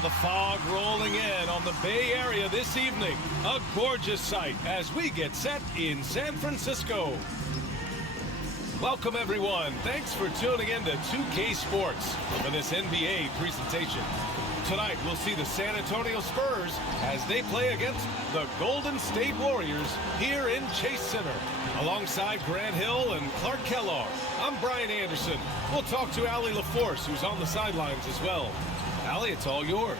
Now the fog rolling in on the Bay Area this evening. A gorgeous sight as we get set in San Francisco. Welcome, everyone. Thanks for tuning in to 2K Sports for this NBA presentation. Tonight, we'll see the San Antonio Spurs as they play against the Golden State Warriors here in Chase Center. Alongside Grant Hill and Clark Kellogg, I'm Brian Anderson. We'll talk to Allie LaForce, who's on the sidelines as well. Allie, it's all yours.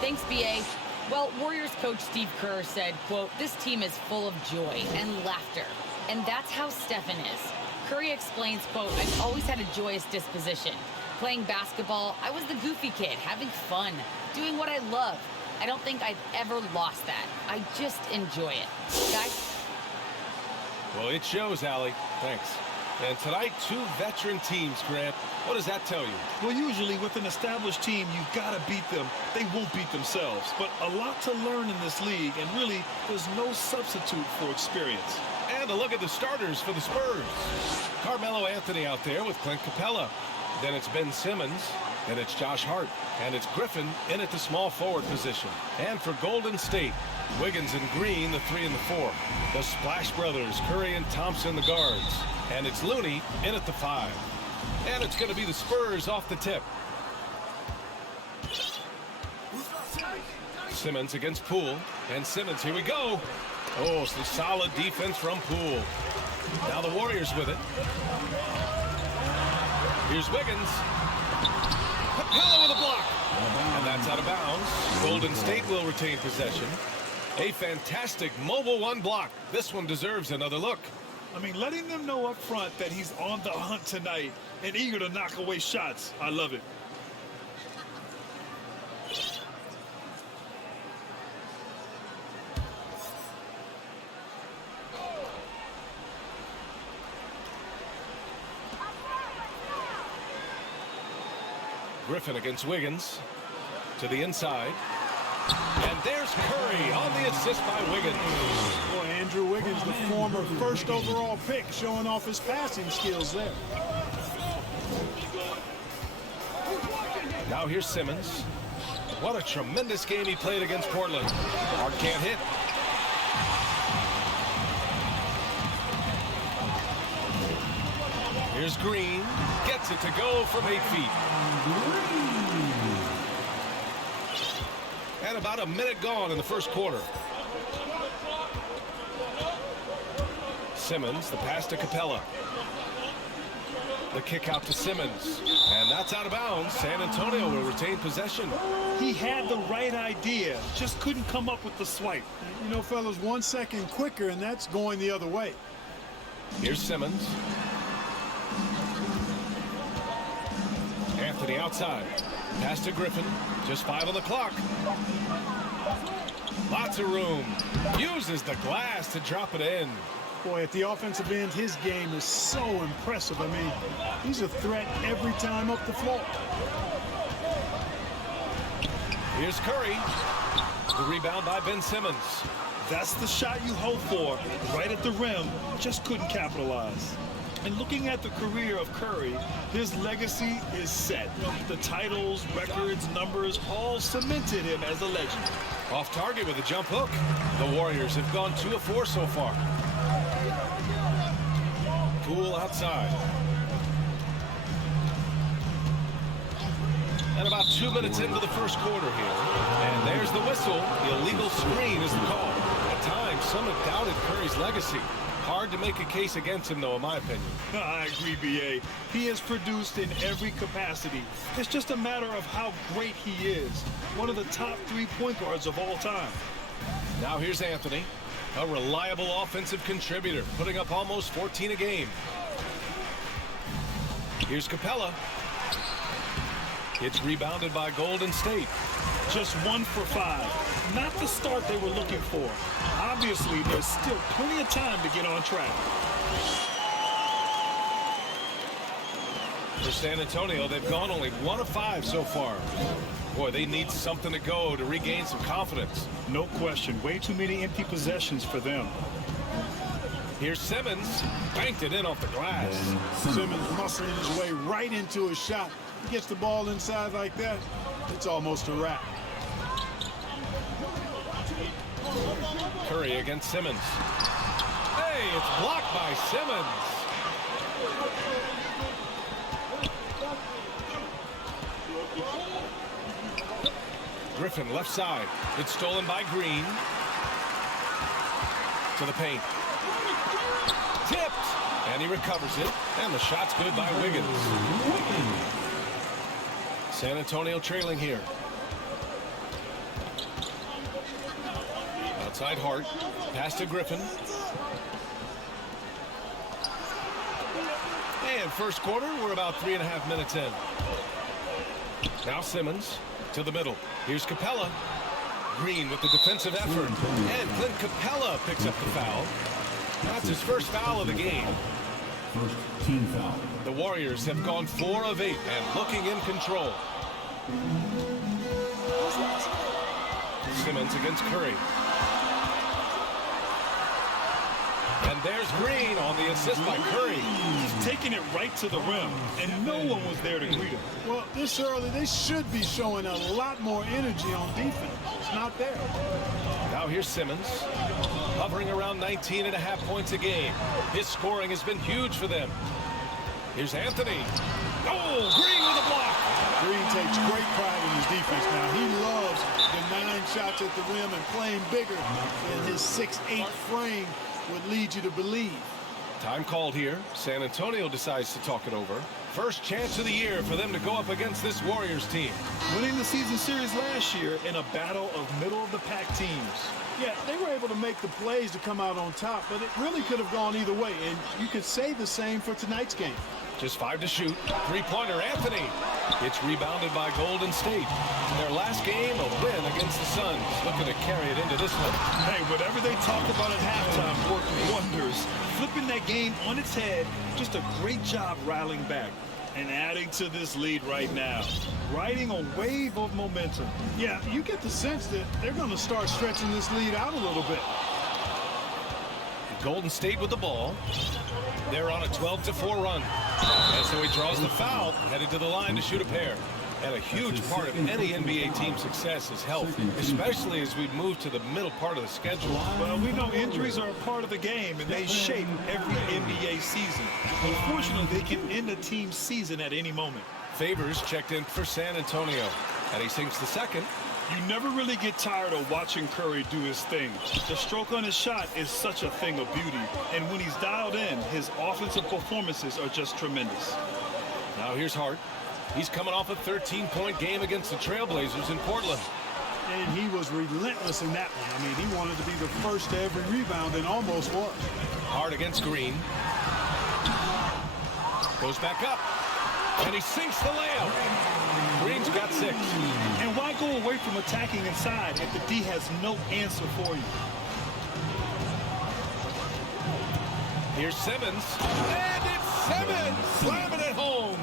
Thanks, B.A. Well, Warriors coach Steve Kerr said, quote, "This team is full of joy and laughter." And that's how Stephen is. Curry explains, quote, "I've always had a joyous disposition. Playing basketball, I was the goofy kid, having fun, doing what I love. I don't think I've ever lost that. I just enjoy it." Guys? Well, it shows, Allie. Thanks. And tonight, two veteran teams, Grant. What does that tell you? Well, usually with an established team, you've got to beat them. They won't beat themselves. But a lot to learn in this league, and really, there's no substitute for experience. And a look at the starters for the Spurs. Carmelo Anthony out there with Clint Capella. Then it's Ben Simmons. Then it's Josh Hart. And it's Griffin in at the small forward position. And for Golden State, Wiggins and Green, the 3 and the 4. The Splash Brothers, Curry and Thompson, the guards. And it's Looney in at the 5. And it's going to be the Spurs off the tip. Simmons against Poole. And Simmons, here we go. Oh, some solid defense from Poole. Now the Warriors with it. Here's Wiggins. Capella with a block. And that's out of bounds. Golden State will retain possession. A fantastic mobile one block. This one deserves another look. I mean, letting them know up front that he's on the hunt tonight and eager to knock away shots. I love it. Griffin against Wiggins. To the inside. And there's Curry on the assist by Wiggins. Boy, Andrew Wiggins, the former first overall pick, showing off his passing skills there. Now here's Simmons. What a tremendous game he played against Portland. Hart can't hit. Here's Green. Gets it to go from 8 feet. And about a minute gone in the first quarter. Simmons, the pass to Capella. The kick out to Simmons. And that's out of bounds. San Antonio will retain possession. He had the right idea, just couldn't come up with the swipe. You know, fellas, 1 second quicker, and that's going the other way. Here's Simmons. Anthony outside. Pass to Griffin. Just 5 on the clock. Lots of room. Uses the glass to drop it in. Boy, at the offensive end, his game is so impressive. I mean, he's a threat every time up the floor. Here's Curry. The rebound by Ben Simmons. That's the shot you hope for. Right at the rim. Just couldn't capitalize. And looking at the career of Curry, his legacy is set. The titles, records, numbers all cemented him as a legend. Off target with a jump hook. The Warriors have gone 2 of 4 so far. Poole outside. And about 2 minutes into the first quarter here. And there's the whistle. The illegal screen is the call. At times, some have doubted Curry's legacy. Hard to make a case against him, though, in my opinion. I agree, B.A. He has produced in every capacity. It's just a matter of how great he is. One of the top 3 point guards of all time. Now here's Anthony, a reliable offensive contributor, putting up almost 14 a game. Here's Capella. It's rebounded by Golden State. Just 1 for 5. Not the start they were looking for. Obviously, there's still plenty of time to get on track. For San Antonio, they've gone only 1 of 5 so far. Boy, they need something to go to regain some confidence. No question. Way too many empty possessions for them. Here's Simmons. Banked it in off the glass. Simmons muscling his way right into his shot. He gets the ball inside like that. it's almost a wrap. Curry against Simmons. Hey, it's blocked by Simmons. Griffin left side. It's stolen by Green. To the paint. Tipped. And he recovers it. And the shot's good by Wiggins. San Antonio trailing here. Outside Hart. Pass to Griffin. And first quarter, we're about 3.5 minutes in. Now Simmons to the middle. Here's Capella. Green with the defensive effort. And Clint Capella picks up the foul. That's his first foul of the game. First team foul. The Warriors have gone 4 of 8 and looking in control. Simmons against Curry. And there's Green on the assist by Curry. Just taking it right to the rim, and no one was there to greet him. Well, this early, they should be showing a lot more energy on defense. It's not there. Now here's Simmons, hovering around 19.5 points a game. His scoring has been huge for them. Here's Anthony. Oh, Green with a block. Green takes great pride in his defense now. He loves the 9 shots at the rim and playing bigger than his 6'8" frame would lead you to believe. Time called here. San Antonio decides to talk it over. First chance of the year for them to go up against this Warriors team. Winning the season series last year in a battle of middle-of-the-pack teams. Yeah, they were able to make the plays to come out on top, but it really could have gone either way, and you could say the same for tonight's game. Just 5 to shoot. Three-pointer, Anthony. It's rebounded by Golden State. In their last game, a win against the Suns. Looking to carry it into this one. Hey, whatever they talked about at halftime worked wonders. Flipping that game on its head, just a great job rallying back. And adding to this lead right now. Riding a wave of momentum. Yeah, you get the sense that they're going to start stretching this lead out a little bit. Golden State with the ball. They're on a 12-4 run. And so he draws the foul, headed to the line to shoot a pair. And a huge part of any NBA team's success is health, especially as we move to the middle part of the schedule. Well, we know injuries are a part of the game, and they shape every NBA season. Unfortunately, they can end a team's season at any moment. Favors checked in for San Antonio, and he sinks the second. You never really get tired of watching Curry do his thing. The stroke on his shot is such a thing of beauty, and when he's dialed in, his offensive performances are just tremendous. Now here's Hart. He's coming off a 13-point game against the Trailblazers in Portland. And he was relentless in that one. I mean, he wanted to be the first to every rebound and almost was. Hart against Green. Goes back up. And he sinks the layup. Green's got 6. And why go away from attacking inside if the D has no answer for you? Here's Simmons. And it's Simmons slamming it home.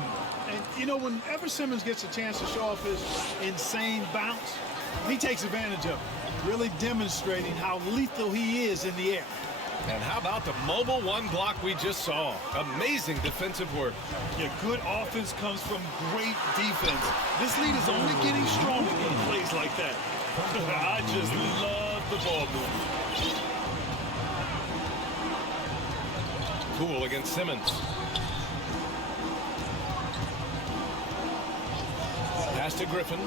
And, you know, whenever Simmons gets a chance to show off his insane bounce, he takes advantage of it, really demonstrating how lethal he is in the air. And how about the mobile 1 block we just saw? Amazing defensive work. Yeah, good offense comes from great defense. This lead is only getting stronger in plays like that. I just love the ball movement. Cool against Simmons. Pass to Griffin.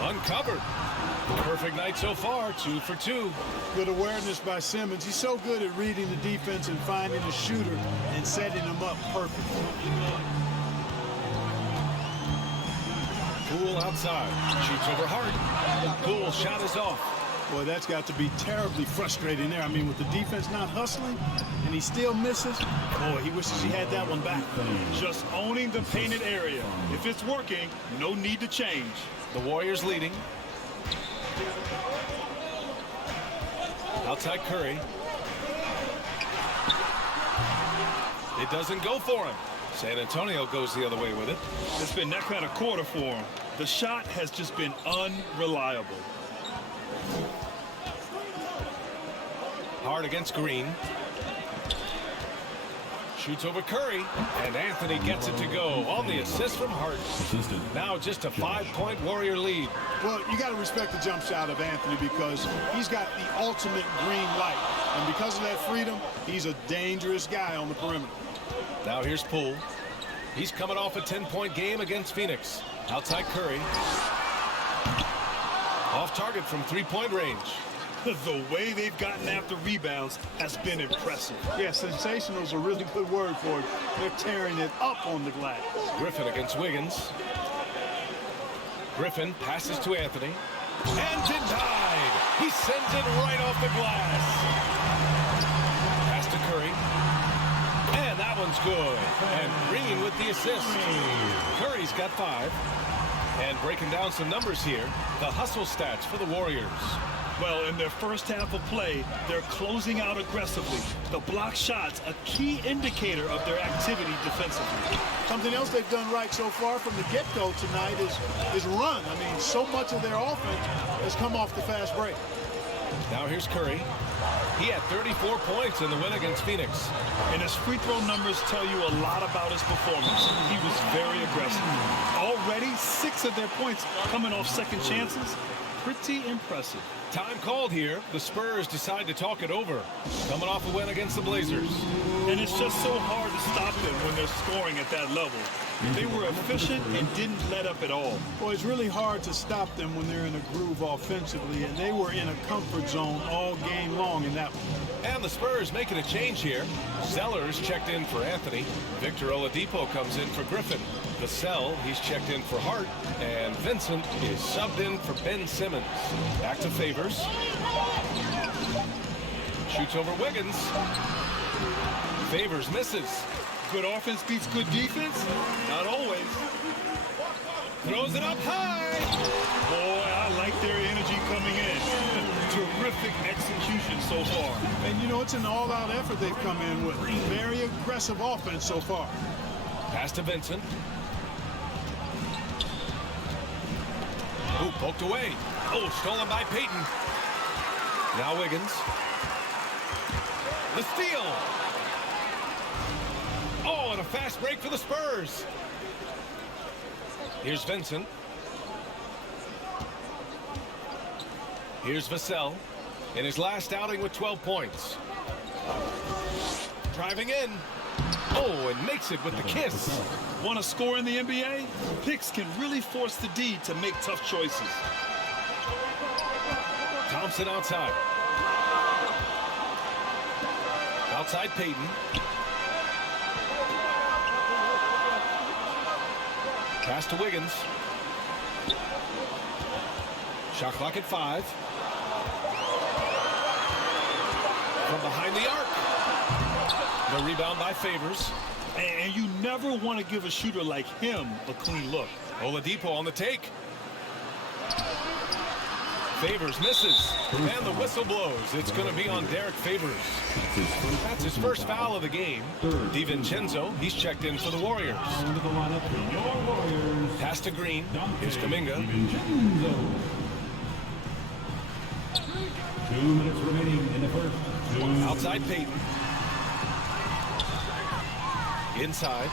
Uncovered. Perfect night so far, 2 for 2. Good awareness by Simmons. He's so good at reading the defense and finding a shooter and setting him up perfectly. Poole outside. Shoots over Hart. Poole shot is off. Boy, that's got to be terribly frustrating there. I mean, with the defense not hustling and he still misses, boy, he wishes he had that one back. Just owning the painted area. If it's working, no need to change. The Warriors leading. Outside Curry. It doesn't go for him. San Antonio goes the other way with it. It's been that kind of quarter for him. The shot has just been unreliable. Hard against Green. Shoots over Curry, and Anthony gets it to go on the assist from Hart. Assistant. Now just a 5-point Warrior lead. Well, you got to respect the jump shot of Anthony because he's got the ultimate green light. And because of that freedom, he's a dangerous guy on the perimeter. Now here's Poole. He's coming off a 10-point game against Phoenix. Outside Curry. Off target from 3-point range. The way they've gotten after rebounds has been impressive. Yeah, sensational is a really good word for it. They're tearing it up on the glass. Griffin against Wiggins. Griffin passes to Anthony. And denied. He sends it right off the glass. Pass to Curry. And that one's good. And Green with the assist. Curry's got 5. And breaking down some numbers here, the hustle stats for the Warriors. Well, in their first half of play, they're closing out aggressively. The block shots, a key indicator of their activity defensively. Something else they've done right so far from the get-go tonight is run. I mean, so much of their offense has come off the fast break. Now here's Curry. He had 34 points in the win against Phoenix. And his free throw numbers tell you a lot about his performance. He was very aggressive. Already 6 of their points coming off second chances. Pretty impressive. Time called here. The Spurs decide to talk it over. Coming off a win against the Blazers. And it's just so hard to stop them when they're scoring at that level. They were efficient and didn't let up at all. Well, it's really hard to stop them when they're in a groove offensively, and they were in a comfort zone all game long in that one. And the Spurs making a change here. Sellers checked in for Anthony. Victor Oladipo comes in for Griffin. Vassell, he's checked in for Hart. And Vincent is subbed in for Ben Simmons. Back to Favors. Shoots over Wiggins. Favors misses. Good offense beats good defense? Not always. Throws it up high. Boy, I like their energy coming in. Terrific execution so far. And, you know, it's an all-out effort they've come in with. Very aggressive offense so far. Pass to Vincent. Ooh, poked away. Oh, stolen by Payton. Now Wiggins. The steal. Oh, and a fast break for the Spurs. Here's Vincent. Here's Vassell in his last outing with 12 points. Driving in. Oh, and makes it with the kiss. Want to score in the NBA? Picks can really force the D to make tough choices. Thompson outside. Outside Payton. Pass to Wiggins. Shot clock at 5. From behind the arc. The rebound by Favors. And you never want to give a shooter like him a clean look. Oladipo on the take. Favors misses. And the whistle blows. It's going to be on Derek Favors. That's his first foul of the game. DiVincenzo, he's checked in for the Warriors. Pass to Green. Here's Kuminga. 2 minutes remaining in the first. Outside Payton. Inside.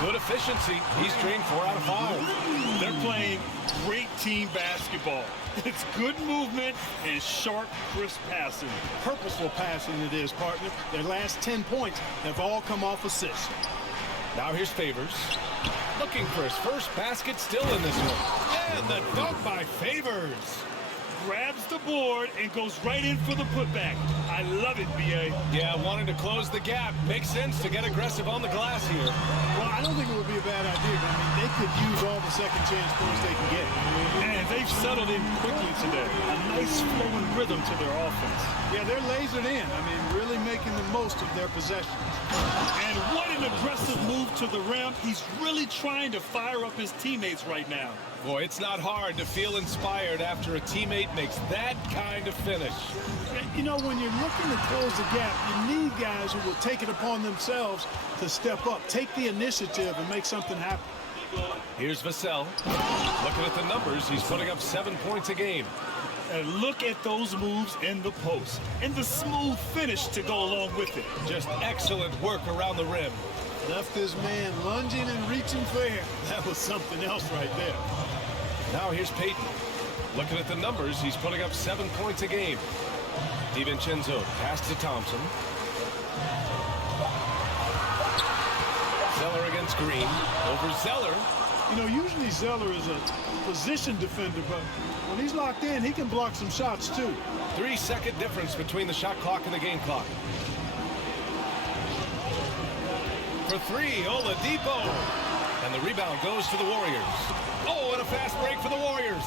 Good efficiency. He's drained 4 out of 5. They're playing great team basketball. It's good movement and sharp, crisp passing. Purposeful passing it is, partner. Their last 10 points have all come off assists. Now here's Favors. Looking for his first basket still in this one. And the dunk by Favors. Grabs the board and goes right in for the putback. I love it, B.A. Yeah, wanting to close the gap. Makes sense to get aggressive on the glass here. Well, I don't think it would be a bad idea. I mean, they could use all the second chance points they can get. And they've settled in quickly today. A nice flowing rhythm to their offense. Yeah, they're lasered in. I mean, really making the most of their possessions. And what an aggressive move to the rim. He's really trying to fire up his teammates right now. Boy, it's not hard to feel inspired after a teammate makes that kind of finish. You know, when you're looking to close the gap, you need guys who will take it upon themselves to step up, take the initiative, and make something happen. Here's Vassell. Looking at the numbers, he's putting up 7 points a game. And look at those moves in the post and the smooth finish to go along with it. Just excellent work around the rim. Left his man lunging and reaching fair. That was something else right there. Now here's Peyton. Looking at the numbers, he's putting up 7 points a game. DiVincenzo pass to Thompson. Zeller against Green. Over Zeller. You know, usually Zeller is a position defender, but when he's locked in, he can block some shots too. 3-second difference between the shot clock and the game clock. For three, Oladipo. And the rebound goes to the Warriors. Oh, and a fast break for the Warriors.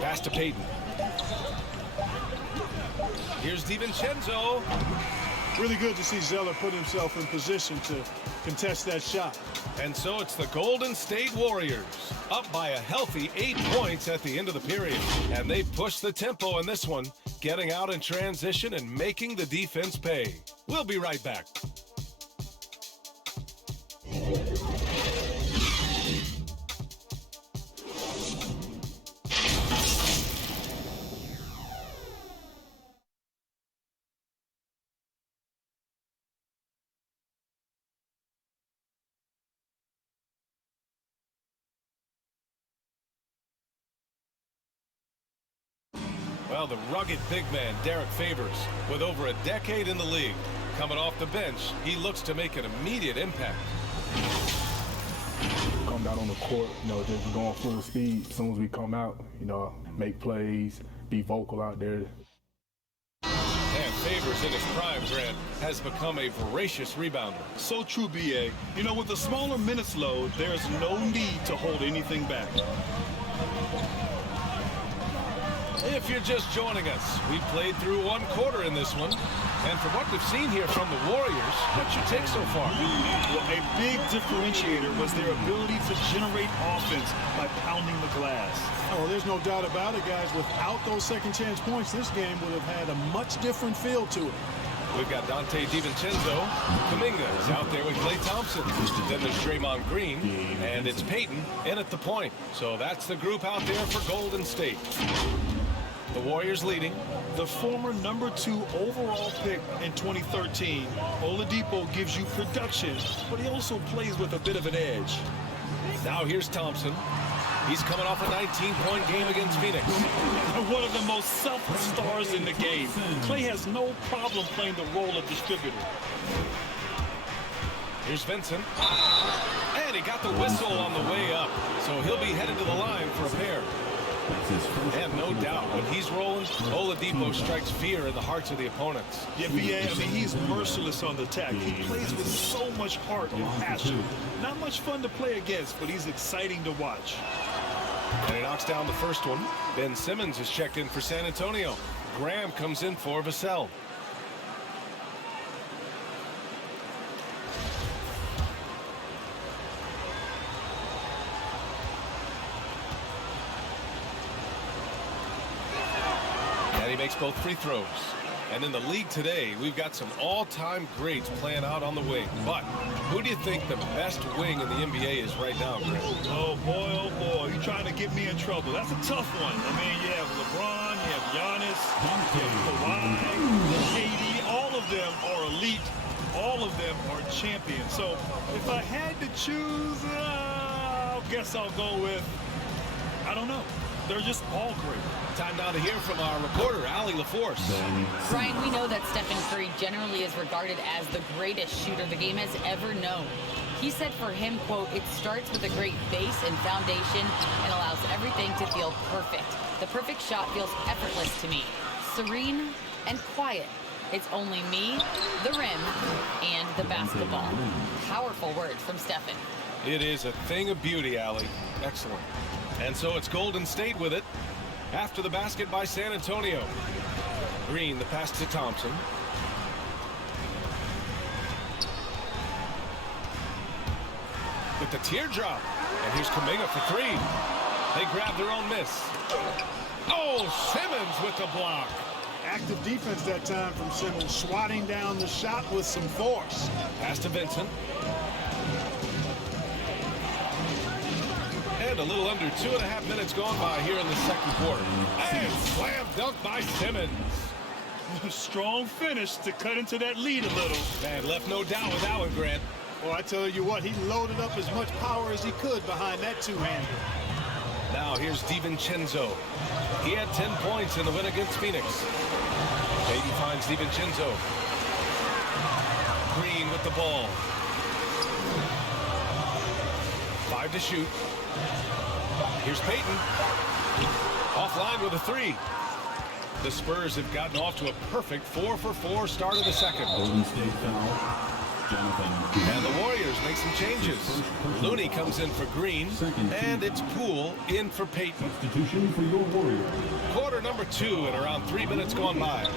Pass to Peyton. Here's DiVincenzo. Really good to see Zeller put himself in position to contest that shot. And so it's the Golden State Warriors, up by a healthy 8 points at the end of the period. And they push the tempo in this one, getting out in transition and making the defense pay. We'll be right back. Well, the rugged big man, Derek Favors, with over a decade in the league. Coming off the bench, he looks to make an immediate impact. Come out on the court, just going full speed. As soon as we come out, make plays, be vocal out there. And Favors in his prime, Grant, has become a voracious rebounder. So true, B.A. With a smaller minutes load, there's no need to hold anything back. If you're just joining us, we played through one quarter in this one. And from what we've seen here from the Warriors, what's your take so far? Well, a big differentiator was their ability to generate offense by pounding the glass. Oh, there's no doubt about it, guys. Without those second chance points, this game would have had a much different feel to it. We've got Dante DiVincenzo. Kuminga is out there with Klay Thompson. Then there's Draymond Green, and it's Peyton in at the point. So that's the group out there for Golden State. The Warriors leading. The former #2 overall pick in 2013, Oladipo gives you production, but he also plays with a bit of an edge. Now here's Thompson. He's coming off a 19-point game against Phoenix. One of the most selfless stars in the game. Klay has no problem playing the role of distributor. Here's Vincent. And he got the whistle on the way up, so he'll be headed to the line for a pair. And no doubt, when he's rolling, Oladipo strikes fear in the hearts of the opponents. Yeah, B.A., he's merciless on the attack. He plays with so much heart and passion. Not much fun to play against, but he's exciting to watch. And he knocks down the first one. Ben Simmons is checked in for San Antonio. Graham comes in for Vassell. And he makes both free throws. And in the league today, we've got some all-time greats playing out on the wing. But who do you think the best wing in the NBA is right now, Grant? Oh, boy, you're trying to get me in trouble. That's a tough one. You have LeBron, you have Giannis, you have Kawhi, KD. All of them are elite. All of them are champions. So if I had to choose, I guess I'll go with, I don't know. They're just all great. Time now to hear from our reporter, Allie LaForce. Brian, we know that Stephen Curry generally is regarded as the greatest shooter the game has ever known. He said for him, quote, "It starts with a great base and foundation and allows everything to feel perfect. The perfect shot feels effortless to me, serene and quiet. It's only me, the rim, and the basketball." Powerful words from Stephen. It is a thing of beauty, Allie. Excellent. And so it's Golden State with it. After the basket by San Antonio. Green, the pass to Thompson. With the teardrop. And here's Kuminga for three. They grab their own miss. Oh, Simmons with the block. Active defense that time from Simmons, swatting down the shot with some force. Pass to Vincent. And And a little under 2.5 minutes gone by here in the second quarter. And slam dunk by Simmons. Strong finish to cut into that lead a little. Man, left no doubt with that one, Grant. Well, I tell you what, he loaded up as much power as he could behind that two-hander. Now here's DiVincenzo. He had 10 points in the win against Phoenix. Payton finds DiVincenzo. Green with the ball. 5 to shoot. Here's Payton. Offline with a 3. The Spurs have gotten off to a perfect 4-for-4 start of the second. Golden State foul. Jonathan. And the Warriors make some changes. Looney comes in for Green, and it's Poole in for Payton. Substitution for your Warriors. Quarter number 2 and around 3 minutes gone by.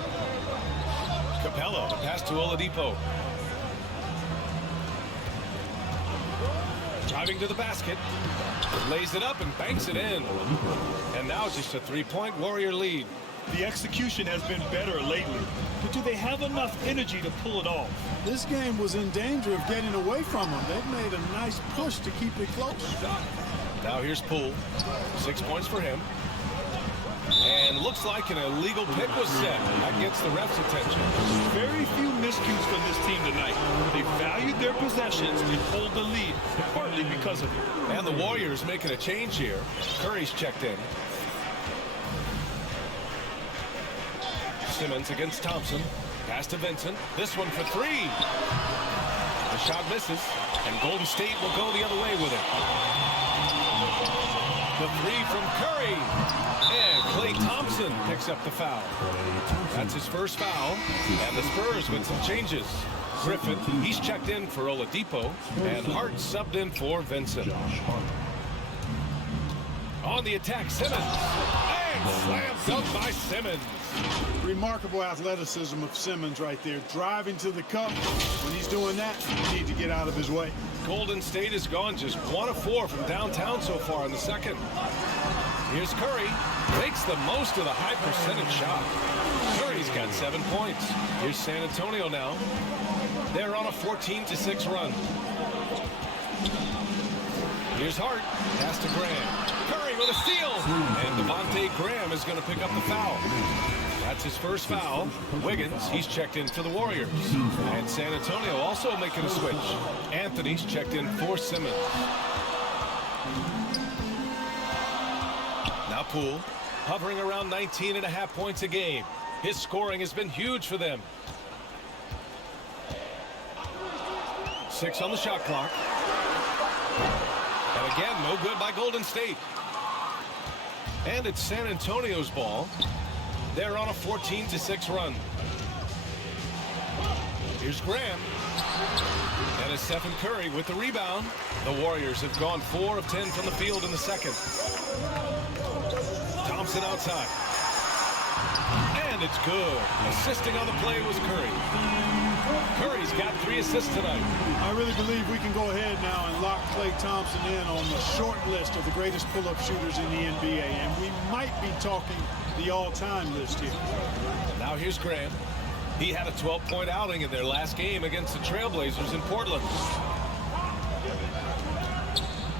Capella, the pass to Oladipo. Driving to the basket. Lays it up and banks it in. And now just a 3-point Warrior lead. The execution has been better lately, but do they have enough energy to pull it off? This game was in danger of getting away from them. They've made a nice push to keep it close. Now here's Poole. 6 points for him. And looks like an illegal pick was set. That gets the ref's attention. Very few miscues from this team tonight. They valued their possessions and hold the lead, partly because of it. And the Warriors making a change here. Curry's checked in. Simmons against Thompson. Pass to Vincent. This one for 3. The shot misses, and Golden State will go the other way with it. The 3 from Curry. And Klay Thompson picks up the foul. That's his first foul. And the Spurs with some changes. Griffin, he's checked in for Oladipo. And Hart subbed in for Vincent. On the attack, Simmons. And slam dunk by Simmons. Remarkable athleticism of Simmons right there, driving to the cup. When he's doing that, you need to get out of his way. Golden State has gone just 1 of 4 from downtown so far in the second. Here's Curry. Makes the most of the high percentage shot. Curry's got 7 points. Here's San Antonio now. They're on a 14-6 run. Here's Hart. Pass to Graham. Curry with a steal. And Devontae Graham is going to pick up the foul. That's his first foul. Wiggins, he's checked in for the Warriors. And San Antonio also making a switch. Anthony's checked in for Simmons. Now Poole, hovering around 19.5 points a game. His scoring has been huge for them. 6 on the shot clock. And again, no good by Golden State. And it's San Antonio's ball. They're on a 14-6 run. Here's Graham. And it's Stephen Curry with the rebound. The Warriors have gone 4 of 10 from the field in the second. Thompson outside. And it's good. Assisting on the play was Curry. Curry's got 3 assists tonight. I really believe we can go ahead now and lock Klay Thompson in on the short list of the greatest pull-up shooters in the NBA. And we might be talking the all-time list here. Now here's Graham. He had a 12-point outing in their last game against the Trailblazers in Portland.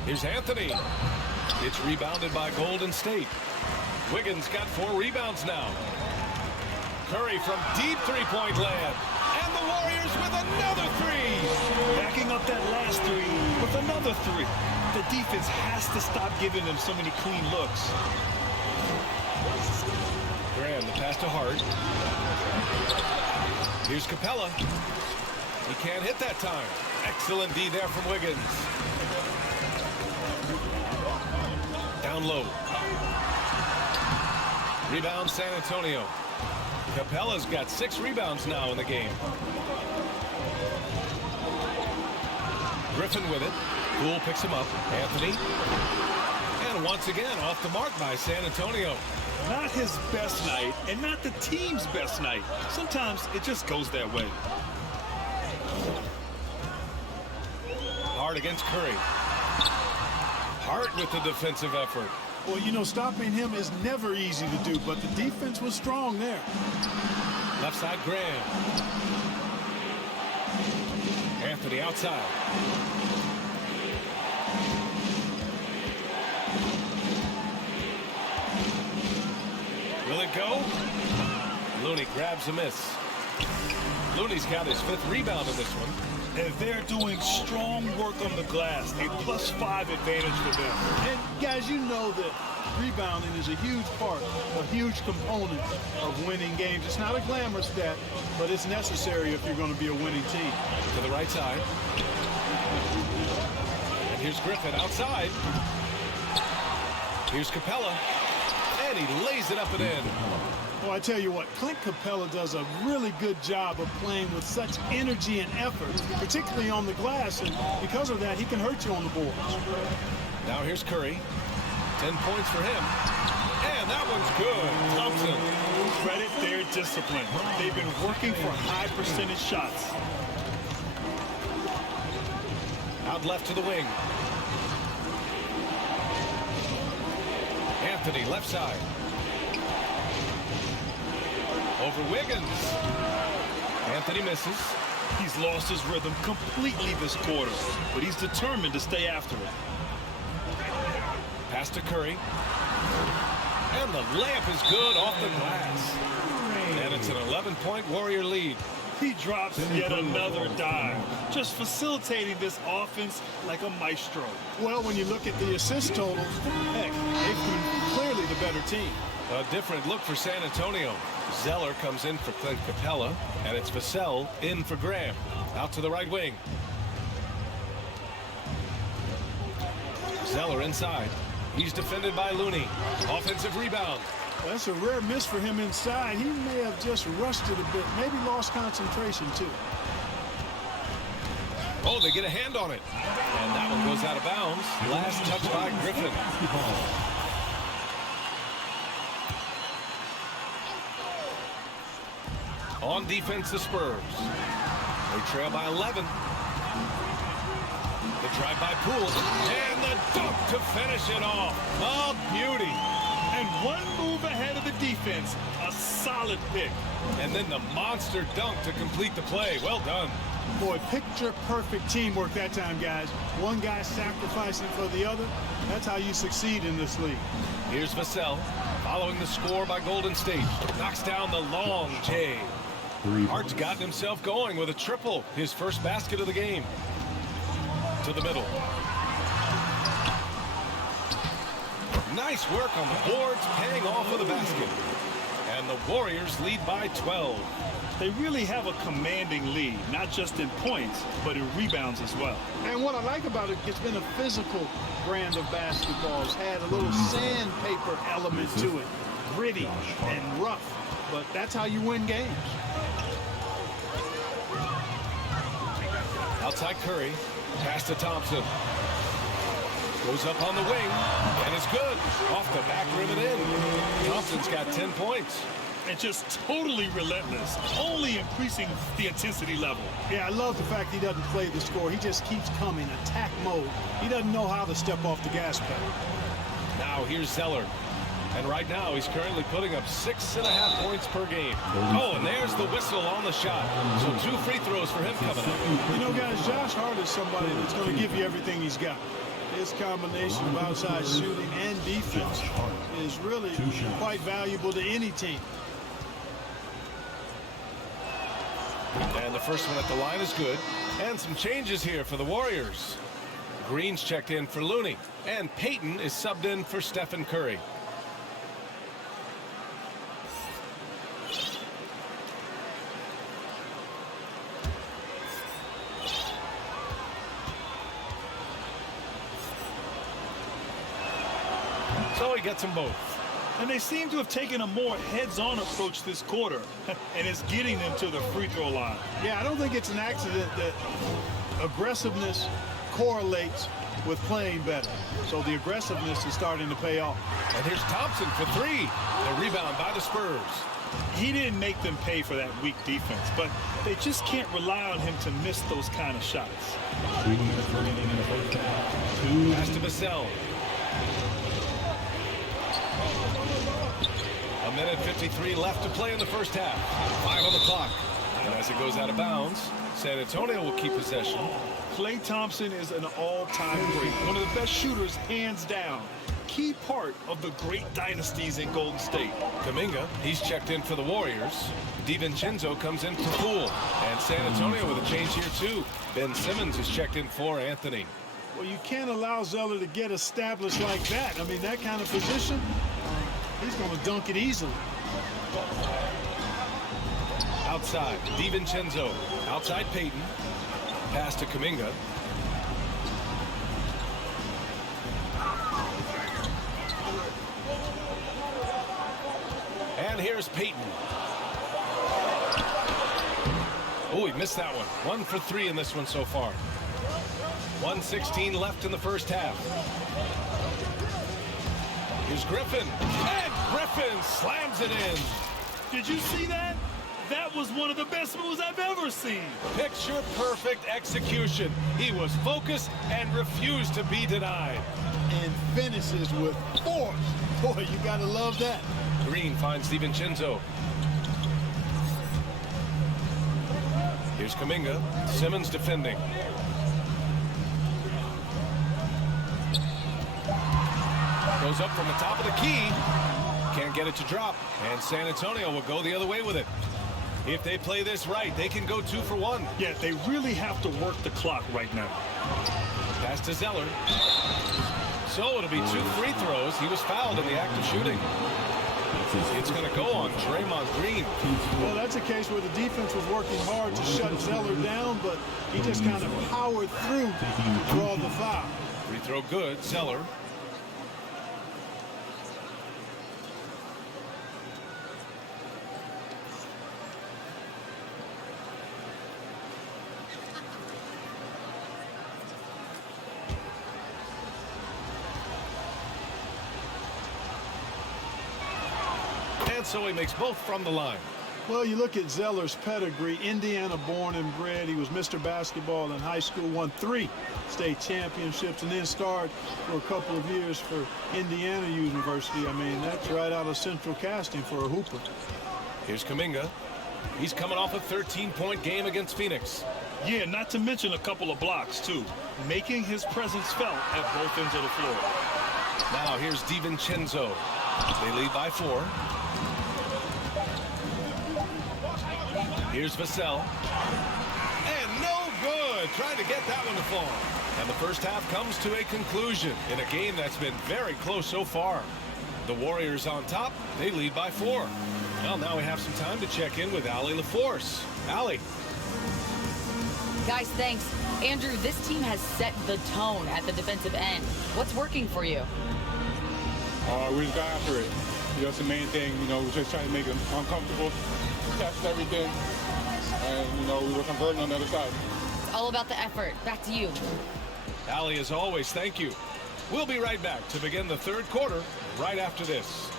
Here's Anthony. It's rebounded by Golden State. Wiggins got 4 rebounds now. Curry from deep 3-point land. And the Warriors with another 3. Backing up that last 3 with another 3. The defense has to stop giving them so many clean looks. Graham, the pass to Hart. Here's Capella. He can't hit that time. Excellent D there from Wiggins. Down low. Rebound San Antonio. Capella's got 6 rebounds now in the game. Griffin with it. Poole picks him up. Anthony. And once again off the mark by San Antonio. Not his best night, and not the team's best night. Sometimes it just goes that way. Hart against Curry. Hart with the defensive effort. Well, you know, stopping him is never easy to do, but the defense was strong there. Left side, Graham. Anthony outside. go. Looney grabs a miss. Looney's got his 5th rebound in this one. And they're doing strong work on the glass. A +5 advantage for them. And guys, you know that rebounding is a huge part, a huge component of winning games. It's not a glamour stat, but it's necessary if you're going to be a winning team. To the right side. And here's Griffin outside. Here's Capella. And he lays it up and in. Well, I tell you what, Clint Capella does a really good job of playing with such energy and effort, particularly on the glass, and because of that, he can hurt you on the boards. Now here's Curry. 10 points for him. And that one's good. Thompson. Credit their discipline. They've been working for high percentage shots. Out left to the wing. Anthony, left side. Over Wiggins. Anthony misses. He's lost his rhythm completely this quarter, but he's determined to stay after it. Pass to Curry. And the layup is good off the glass. And it's an 11-point Warrior lead. He drops yet another dime, just facilitating this offense like a maestro. Well, when you look at the assist totals, heck, they've been clearly the better team. A different look for San Antonio. Zeller comes in for Clint Capella, and it's Vassell in for Graham. Out to the right wing. Zeller inside. He's defended by Looney. Offensive rebound. That's a rare miss for him inside. He may have just rushed it a bit, maybe lost concentration too. Oh, they get a hand on it. And that one goes out of bounds. Last touch by Griffin. On defense, the Spurs. They trail by 11. The drive by Poole. And the dunk to finish it off. A beauty. And one move ahead of the defense. A solid pick. And then the monster dunk to complete the play. Well done. Boy, picture perfect teamwork that time, guys. One guy sacrificing for the other. That's how you succeed in this league. Here's Vassell following the score by Golden State. Knocks down the long J. Hart's gotten himself going with a triple. His first basket of the game. To the middle. Nice work on the boards, paying off with a basket. And the Warriors lead by 12. They really have a commanding lead, not just in points, but in rebounds as well. And what I like about it, it's been a physical brand of basketball. It's had a little sandpaper element to it. Gritty and rough. But that's how you win games. Outside Curry. Pass to Thompson. Goes up on the wing. And it's good. Off the back rim and in. Thompson's got 10 points. And just totally relentless, only increasing the intensity level. Yeah, I love the fact he doesn't play the score. He just keeps coming, attack mode. He doesn't know how to step off the gas pedal. Now here's Zeller. And right now he's currently putting up 6.5 points per game. Oh, and there's the whistle on the shot. So 2 free throws for him coming up. You know, guys, Josh Hart is somebody that's going to give you everything he's got. His combination of outside shooting and defense is really quite valuable to any team. And the first one at the line is good. And some changes here for the Warriors. Green's checked in for Looney. And Payton is subbed in for Stephen Curry. So he gets them both. And they seem to have taken a more heads-on approach this quarter, and it's getting them to the free throw line. Yeah, I don't think it's an accident that aggressiveness correlates with playing better. So the aggressiveness is starting to pay off. And here's Thompson for 3. The rebound by the Spurs. He didn't make them pay for that weak defense, but they just can't rely on him to miss those kind of shots. Pass to Vassell. A minute 53 left to play in the first half. 5 on the clock. And as it goes out of bounds, San Antonio will keep possession. Klay Thompson is an all-time great, one of the best shooters, hands down. Key part of the great dynasties in Golden State. Kuminga, he's checked in for the Warriors. DiVincenzo comes in for Poole. And San Antonio with a change here, too. Ben Simmons is checked in for Anthony. Well, you can't allow Zeller to get established like that. I mean, that kind of position, he's going to dunk it easily. Outside, DiVincenzo. Outside Payton. Pass to Kuminga. And here's Payton. Oh, he missed that one. 1 for 3 in this one so far. 1:16 left in the first half. Here's Griffin. And Griffin slams it in. Did you see that? That was one of the best moves I've ever seen. Picture perfect execution. He was focused and refused to be denied. And finishes with force. Boy, you got to love that. Green finds DiVincenzo. Here's Kuminga. Simmons defending. Goes up from the top of the key. Can't get it to drop. And San Antonio will go the other way with it. If they play this right, they can go 2 for 1. Yeah, they really have to work the clock right now. Pass to Zeller. So it'll be 2 free throws. He was fouled in the act of shooting. It's going to go on Draymond Green. Well, that's a case where the defense was working hard to shut Zeller down, but he just kind of powered through to draw the foul. Free throw good. Zeller. And so he makes both from the line. Well, you look at Zeller's pedigree, Indiana born and bred. He was Mr. Basketball in high school, won 3 state championships, and then starred for a couple of years for Indiana University. I mean, that's right out of central casting for a hooper. Here's Kuminga. He's coming off a 13-point game against Phoenix. Yeah, not to mention a couple of blocks, too. Making his presence felt at both ends of the floor. Now here's DiVincenzo. They lead by 4. Here's Vassell. And no good. Trying to get that one to fall. And the first half comes to a conclusion in a game that's been very close so far. The Warriors on top. They lead by 4. Well, now we have some time to check in with Allie LaForce. Allie. Guys, thanks. Andrew, this team has set the tone at the defensive end. What's working for you? We just got after it. You know, it's the main thing. You know, we're just trying to make them uncomfortable, test everything, and, you know, we were converting on the other side. It's all about the effort. Back to you. Allie, as always, thank you. We'll be right back to begin the third quarter right after this.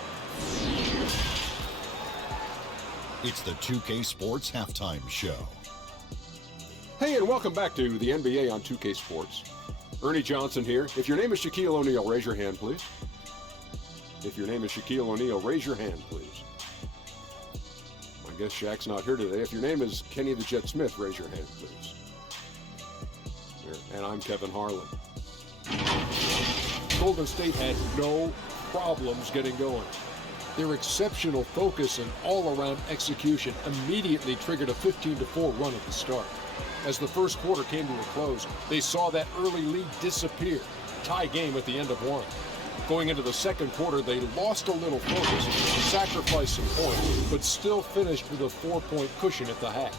It's the 2K Sports Halftime Show. Hey, and welcome back to the NBA on 2K Sports. Ernie Johnson here. If your name is Shaquille O'Neal, raise your hand, please. If your name is Shaquille O'Neal, raise your hand, please. I guess Shaq's not here today. If your name is Kenny the Jet Smith, raise your hand, please. Here. And I'm Kevin Harlan. Golden State had no problems getting going. Their exceptional focus and all-around execution immediately triggered a 15-4 run at the start. As the first quarter came to a close, they saw that early lead disappear. Tie game at the end of 1. Going into the second quarter, they lost a little focus, sacrificed some points, but still finished with a 4-point cushion at the half.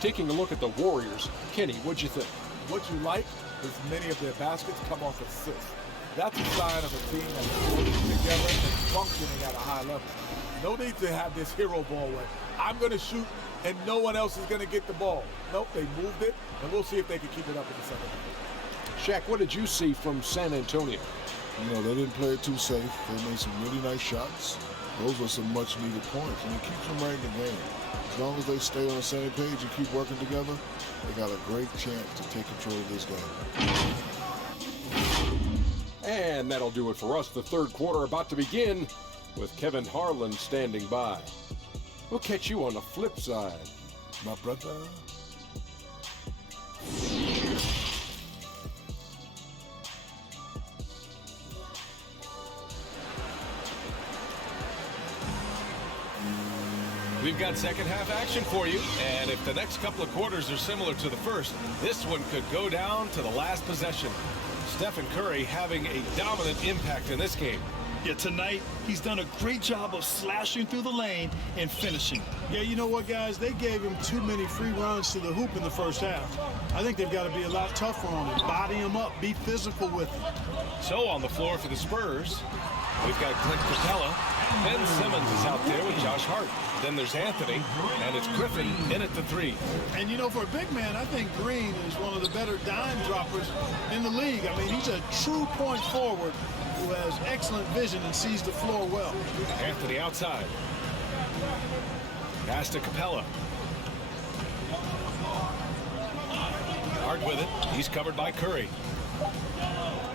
Taking a look at the Warriors, Kenny, what'd you think? What you like is many of their baskets come off assists. That's a sign of a team that's working together and functioning at a high level. No need to have this hero ball where I'm going to shoot and no one else is going to get the ball. Nope, they moved it, and we'll see if they can keep it up in the second half. Shaq, what did you see from San Antonio? You know, they didn't play it too safe. They made some really nice shots. Those were some much-needed points, and it keeps them right in the game. As long as they stay on the same page and keep working together, they got a great chance to take control of this game. And that'll do it for us. The third quarter about to begin with Kevin Harlan standing by. We'll catch you on the flip side, my brother. We've got second half action for you, and if the next couple of quarters are similar to the first, this one could go down to the last possession. Stephen Curry having a dominant impact in this game. Yeah, tonight, he's done a great job of slashing through the lane and finishing. Yeah, you know what, guys? They gave him too many free runs to the hoop in the first half. I think they've got to be a lot tougher on him. Body him up. Be physical with him. So on the floor for the Spurs, we've got Clint Capella. Ben Simmons is out there with Josh Hart. Then there's Anthony, and it's Griffin in at the 3. And, you know, for a big man, I think Green is one of the better dime droppers in the league. I mean, he's a true point forward who has excellent vision and sees the floor well. Anthony outside. Pass to Capella. Hart with it. He's covered by Curry.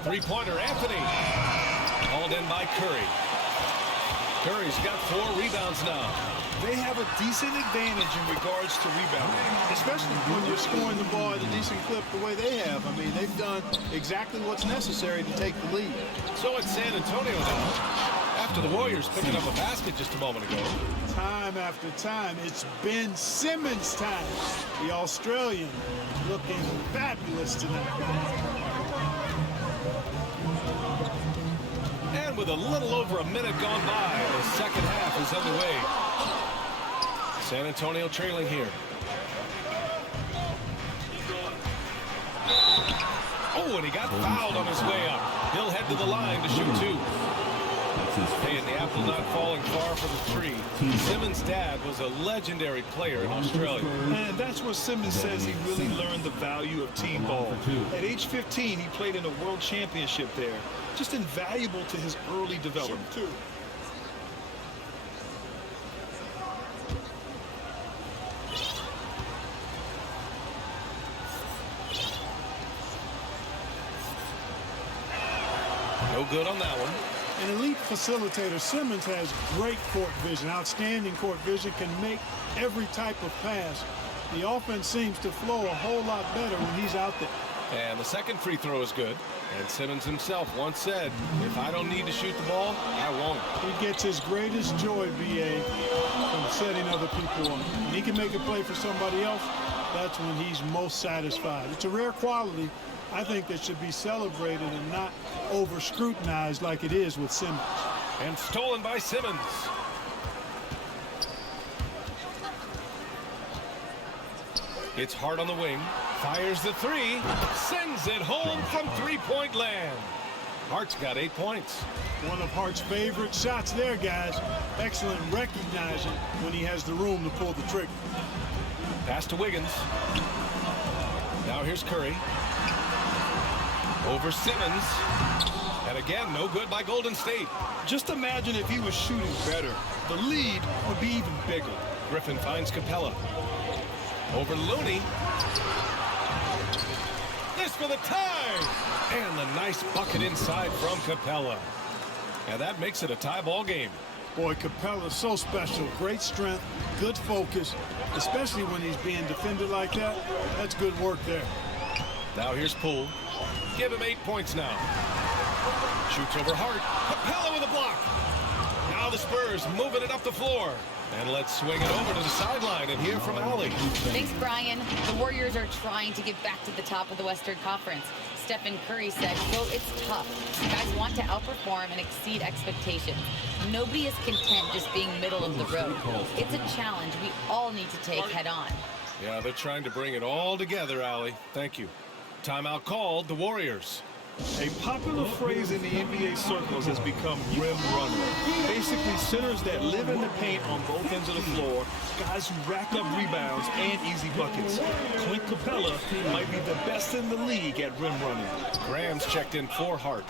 Three-pointer, Anthony. Hauled in by Curry. Curry's got 4 rebounds now. They have a decent advantage in regards to rebounding. Especially when you're scoring the ball at a decent clip the way they have. I mean, they've done exactly what's necessary to take the lead. So it's San Antonio now. After the Warriors picking up a basket just a moment ago. Time after time, it's Ben Simmons' time. The Australian looking fabulous tonight. And with a little over a minute gone by, the second half is underway. San Antonio trailing here. Oh, and he got fouled on his way up. He'll head to the line to shoot 2. Hey, and the apple not falling far from the tree. Simmons' dad was a legendary player in Australia. And that's where Simmons says he really learned the value of team ball. At age 15, he played in a world championship there. Just invaluable to his early development. No good on that one. An elite facilitator, Simmons has great court vision, outstanding court vision, can make every type of pass. The offense seems to flow a whole lot better when he's out there. And the second free throw is good. And Simmons himself once said, if I don't need to shoot the ball, I won't. He gets his greatest joy, B.A., from setting other people up. When he can make a play for somebody else, that's when he's most satisfied. It's a rare quality, I think, that should be celebrated and not over-scrutinized like it is with Simmons. And stolen by Simmons. It's Hart on the wing. Fires the 3. Sends it home from three-point land. Hart's got 8 points. One of Hart's favorite shots there, guys. Excellent recognizing when he has the room to pull the trigger. Pass to Wiggins. Now here's Curry. Over Simmons. And again, no good by Golden State. Just imagine if he was shooting better. The lead would be even bigger. Griffin finds Capella. Over Looney. This for the tie. And the nice bucket inside from Capella. And that makes it a tie ball game. Boy, Capella's so special. Great strength, good focus, especially when he's being defended like that. That's good work there. Now here's Poole. Give him 8 points now. Shoots over Hart. Capella with a block. Now the Spurs moving it up the floor. And let's swing it over to the sideline and hear from Allie. Thanks, Brian. The Warriors are trying to get back to the top of the Western Conference. Stephen Curry said, quote, it's tough. Guys want to outperform and exceed expectations. Nobody is content just being middle of the road. It's a challenge we all need to take head on. Yeah, they're trying to bring it all together, Allie. Thank you. Timeout called the Warriors. A popular phrase in the NBA circles has become rim runner. Basically, centers that live in the paint on both ends of the floor, guys who rack up rebounds and easy buckets. Clint Capella might be the best in the league at rim running. Graham's checked in for Hart.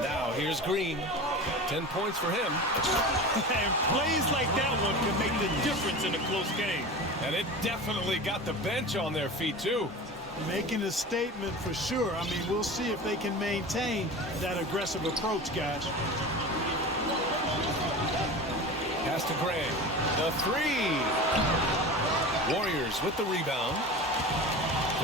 Now here's Green. 10 points for him. And plays like that one can make the difference in a close game. And it definitely got the bench on their feet, too. Making a statement for sure. I mean, we'll see if they can maintain that aggressive approach, guys. Pass to Graham. The 3. Warriors with the rebound.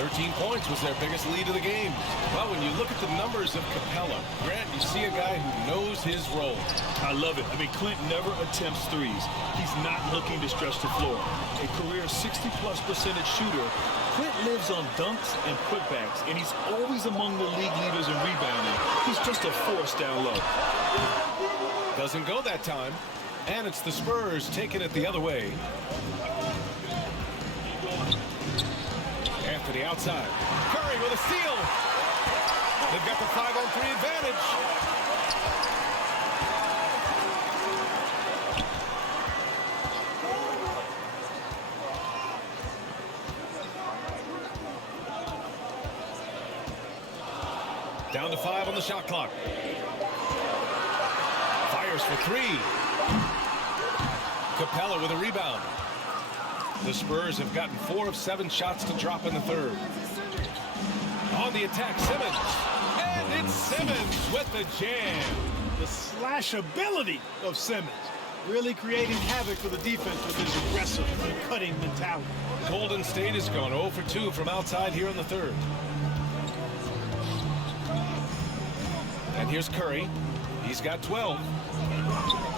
13 points was their biggest lead of the game. Well, when you look at the numbers of Capella, Grant, you see a guy who knows his role. I love it. I mean, Clint never attempts threes. He's not looking to stretch the floor. A career 60+% shooter, Clint lives on dunks and putbacks, and he's always among the league leaders in rebounding. He's just a force down low. Doesn't go that time, and it's the Spurs taking it the other way. Anthony outside. Curry with a steal. They've got the 5-on-3 advantage. Down to 5 on the shot clock. Fires for 3. Capella with a rebound. The Spurs have gotten 4 of 7 shots to drop in the third. On the attack, Simmons. And it's Simmons with the jam. The slash ability of Simmons, really creating havoc for the defense with his aggressive, cutting mentality. Golden State has gone 0 for 2 from outside here in the third. And here's Curry. He's got 12.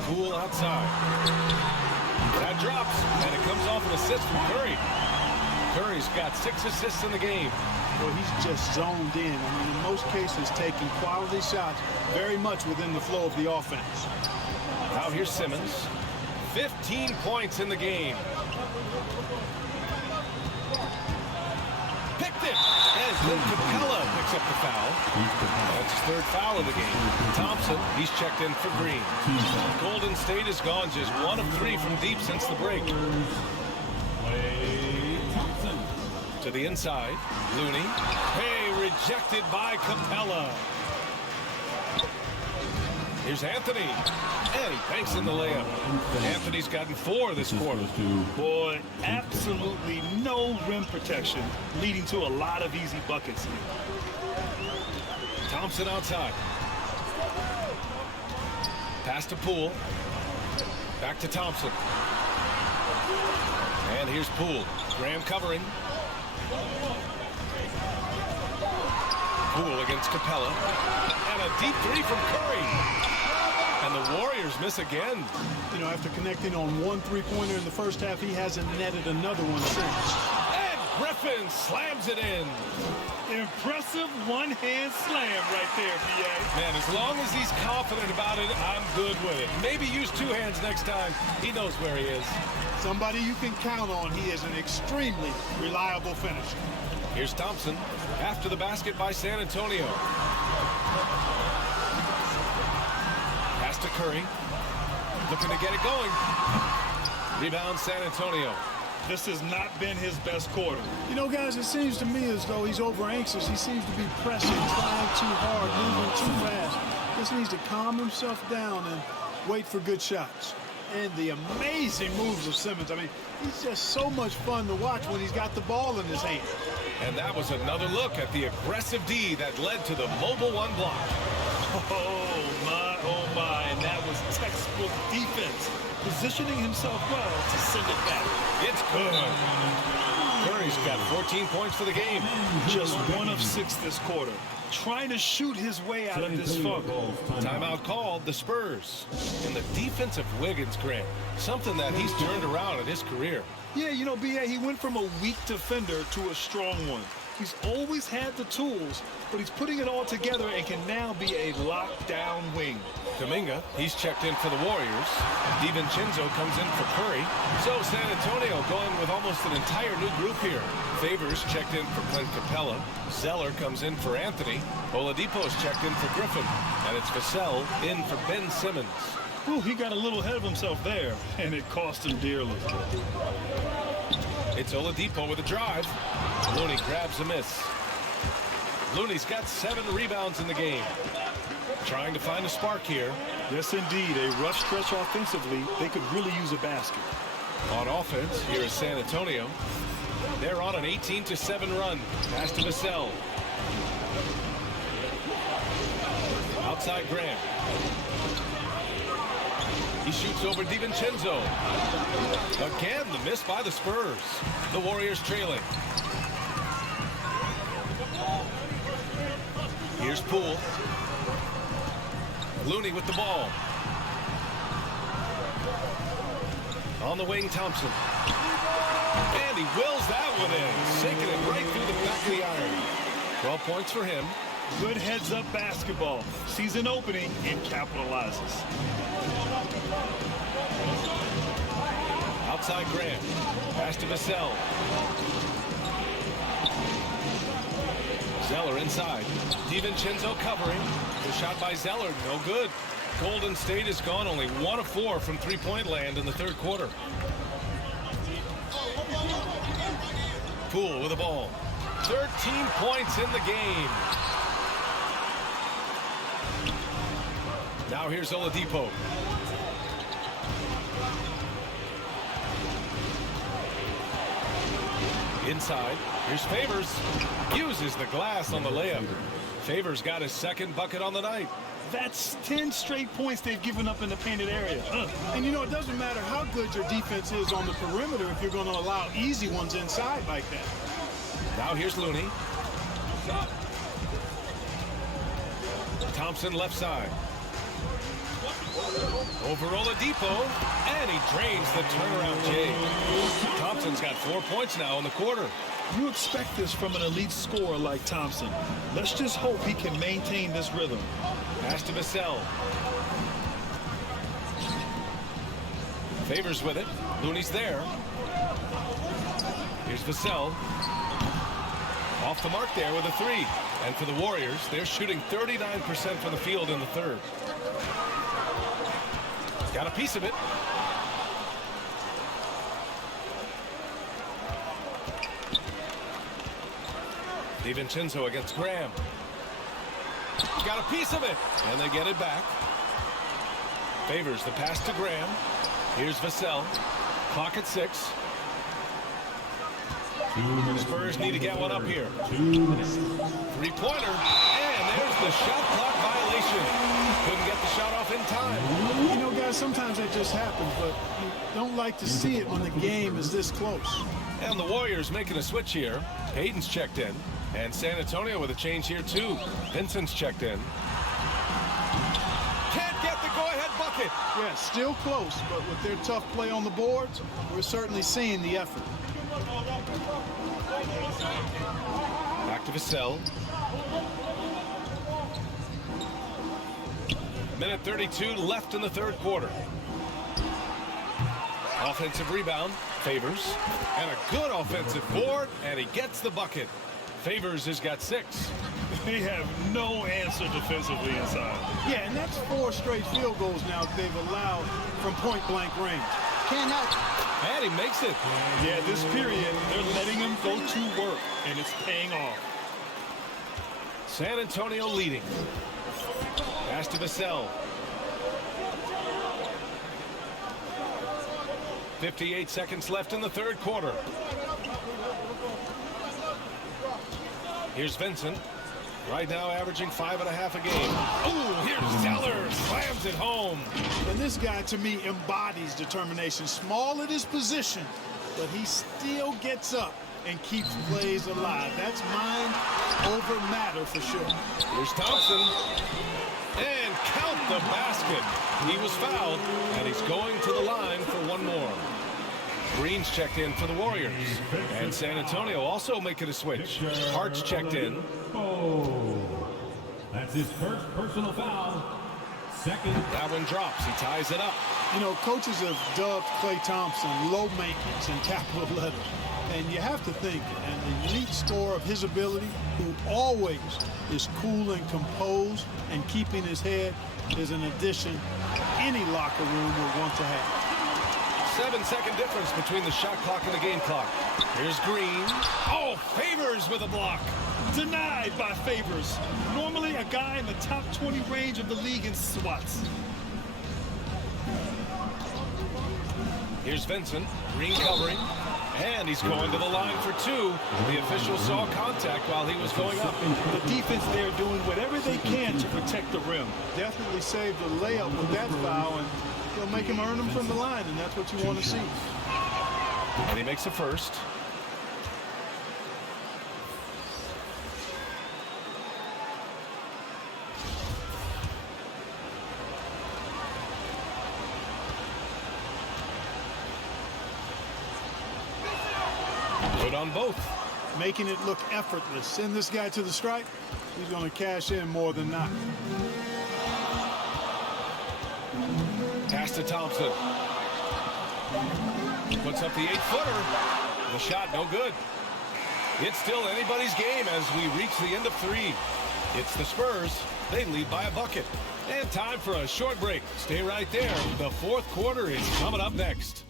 Poole outside. That drops, and it comes off an assist from Curry. Curry's got 6 assists in the game. Well, he's just zoned in. I mean, in most cases, taking quality shots very much within the flow of the offense. Now here's Simmons. 15 points in the game. Picked it as Lynn Capella picks up the foul. That's his 3rd foul of the game. Thompson, he's checked in for Green. Golden State has gone just 1 of 3 from deep since the break. To the inside, Looney. Hey, rejected by Capella. Here's Anthony. And he banks in the layup. Anthony's gotten 4 this quarter. Boy, absolutely no rim protection, leading to a lot of easy buckets here. Thompson outside. Pass to Poole. Back to Thompson. And here's Poole. Graham covering. Poole against Capella. And a deep 3 from Curry. And the Warriors miss again. You know, after connecting on 1 3-pointer in the first half, he hasn't netted another one since. And Griffin slams it in. Impressive one-hand slam right there, B.A. Man, as long as he's confident about it, I'm good with it. Maybe use 2 hands next time. He knows where he is. Somebody you can count on. He is an extremely reliable finisher. Here's Thompson after the basket by San Antonio. Pass to Curry. Looking to get it going. Rebound San Antonio. This has not been his best quarter. You know, guys, it seems to me as though he's over anxious. He seems to be pressing, trying too hard, moving too fast. Just needs to calm himself down and wait for good shots. And the amazing moves of Simmons. I mean, he's just so much fun to watch when he's got the ball in his hand. And that was another look at the aggressive D that led to the mobile 1 block. Oh my, and that was textbook defense. Positioning himself well to send it back. It's good. Curry's got 14 points for the game. Just 1 of 6 this quarter. Trying to shoot his way out of this funk. Timeout called, the Spurs. And the defense of Wiggins, Grant, something that he's turned around in his career. Yeah, you know, B.A., he went from a weak defender to a strong one. He's always had the tools, but he's putting it all together and can now be a lockdown wing. Kuminga, he's checked in for the Warriors. DiVincenzo comes in for Curry. So San Antonio going with almost an entire new group here. Favors checked in for Clint Capella. Zeller comes in for Anthony. Oladipo's checked in for Griffin. And it's Vassell in for Ben Simmons. Ooh, he got a little ahead of himself there, and it cost him dearly. It's Oladipo with a drive. Looney grabs a miss. Looney's got 7 rebounds in the game. Trying to find a spark here. Yes, indeed. A rough stretch offensively. They could really use a basket. On offense, here is San Antonio. They're on an 18-7 run. Pass to Vassell. Outside Graham. He shoots over DiVincenzo. Again, the miss by the Spurs. The Warriors trailing. Here's Poole. Looney with the ball. On the wing, Thompson. And he wills that one in, sinking it right through the back of the iron. 12 points for him. Good heads-up basketball. Sees an opening and capitalizes. Outside Graham. Pass to Vassell. Zeller inside. DiVincenzo covering. The shot by Zeller, no good. Golden State has gone only 1 of 4 from three-point land in the third quarter. Poole with the ball. 13 points in the game. Now here's Oladipo. Inside. Here's Favors. Uses the glass on the layup. Favors got his second bucket on the night. That's 10 straight points they've given up in the painted area. And you know, it doesn't matter how good your defense is on the perimeter if you're going to allow easy ones inside like that. Now here's Looney. Thompson left side. Over Oladipo, and he drains the turnaround J. Thompson's got 4 points now in the quarter. You expect this from an elite scorer like Thompson. Let's just hope he can maintain this rhythm. Pass to Vassell. Favors with it. Looney's there. Here's Vassell. Off the mark there with a three. And for the Warriors, they're shooting 39% from the field in the third. Got a piece of it. DiVincenzo against Graham. Got a piece of it. And they get it back. Favors the pass to Graham. Here's Vassell. Clock at 6. Spurs need to get one up here. Three-pointer. And there's the shot clock violation. Couldn't get the shot off in time. You know, guys, sometimes that just happens, but you don't like to see it when the game is this close. And the Warriors making a switch here. Hayden's checked in. And San Antonio with a change here, too. Vincent's checked in. Can't get the go-ahead bucket. Yeah, still close, but with their tough play on the boards, we're certainly seeing the effort. Back to Vassell. Minute 32 left in the third quarter. Offensive rebound. Favors. And a good offensive board, and he gets the bucket. Favors has got 6. They have no answer defensively inside. Yeah, and that's 4 straight field goals now that they've allowed from point-blank range. Cannot. And he makes it. Yeah, this period, they're letting him go to work, and it's paying off. San Antonio leading. Pass to Vassell. 58 seconds left in the third quarter. Here's Vincent. Right now averaging 5.5 a game. Ooh, here's Zeller. Slams it home. And this guy, to me, embodies determination. Small at his position, but he still gets up and keeps plays alive. That's mind over matter for sure. Here's Thompson. And count the basket. He was fouled, and he's going to the line for one more. Green's checked in for the Warriors. And San Antonio also making a switch. Hart's checked in. Oh, that's his first personal foul. Second. That one drops. He ties it up. You know, coaches have dubbed Klay Thompson low maintenance in capital letters. And you have to think an elite scorer of his ability, who always is cool and composed and keeping his head, is an addition any locker room would want to have. 7-second difference between the shot clock and the game clock. Here's Green. Oh, Favors with a block. Denied by Favors. Normally a guy in the top 20 range of the league in swats. Here's Vincent. Green covering. And he's going to the line for 2. The official saw contact while he was going up. The defense there doing whatever they can to protect the rim. Definitely saved the layup with that foul, and he'll make him earn them from the line, and that's what you want to see. And he makes a first. Good on both. Making it look effortless. Send this guy to the stripe. He's going to cash in more than not. Pass to Thompson. Puts up the 8-footer. The shot no good. It's still anybody's game as we reach the end of 3. It's the Spurs. They lead by a bucket. And time for a short break. Stay right there. The fourth quarter is coming up next.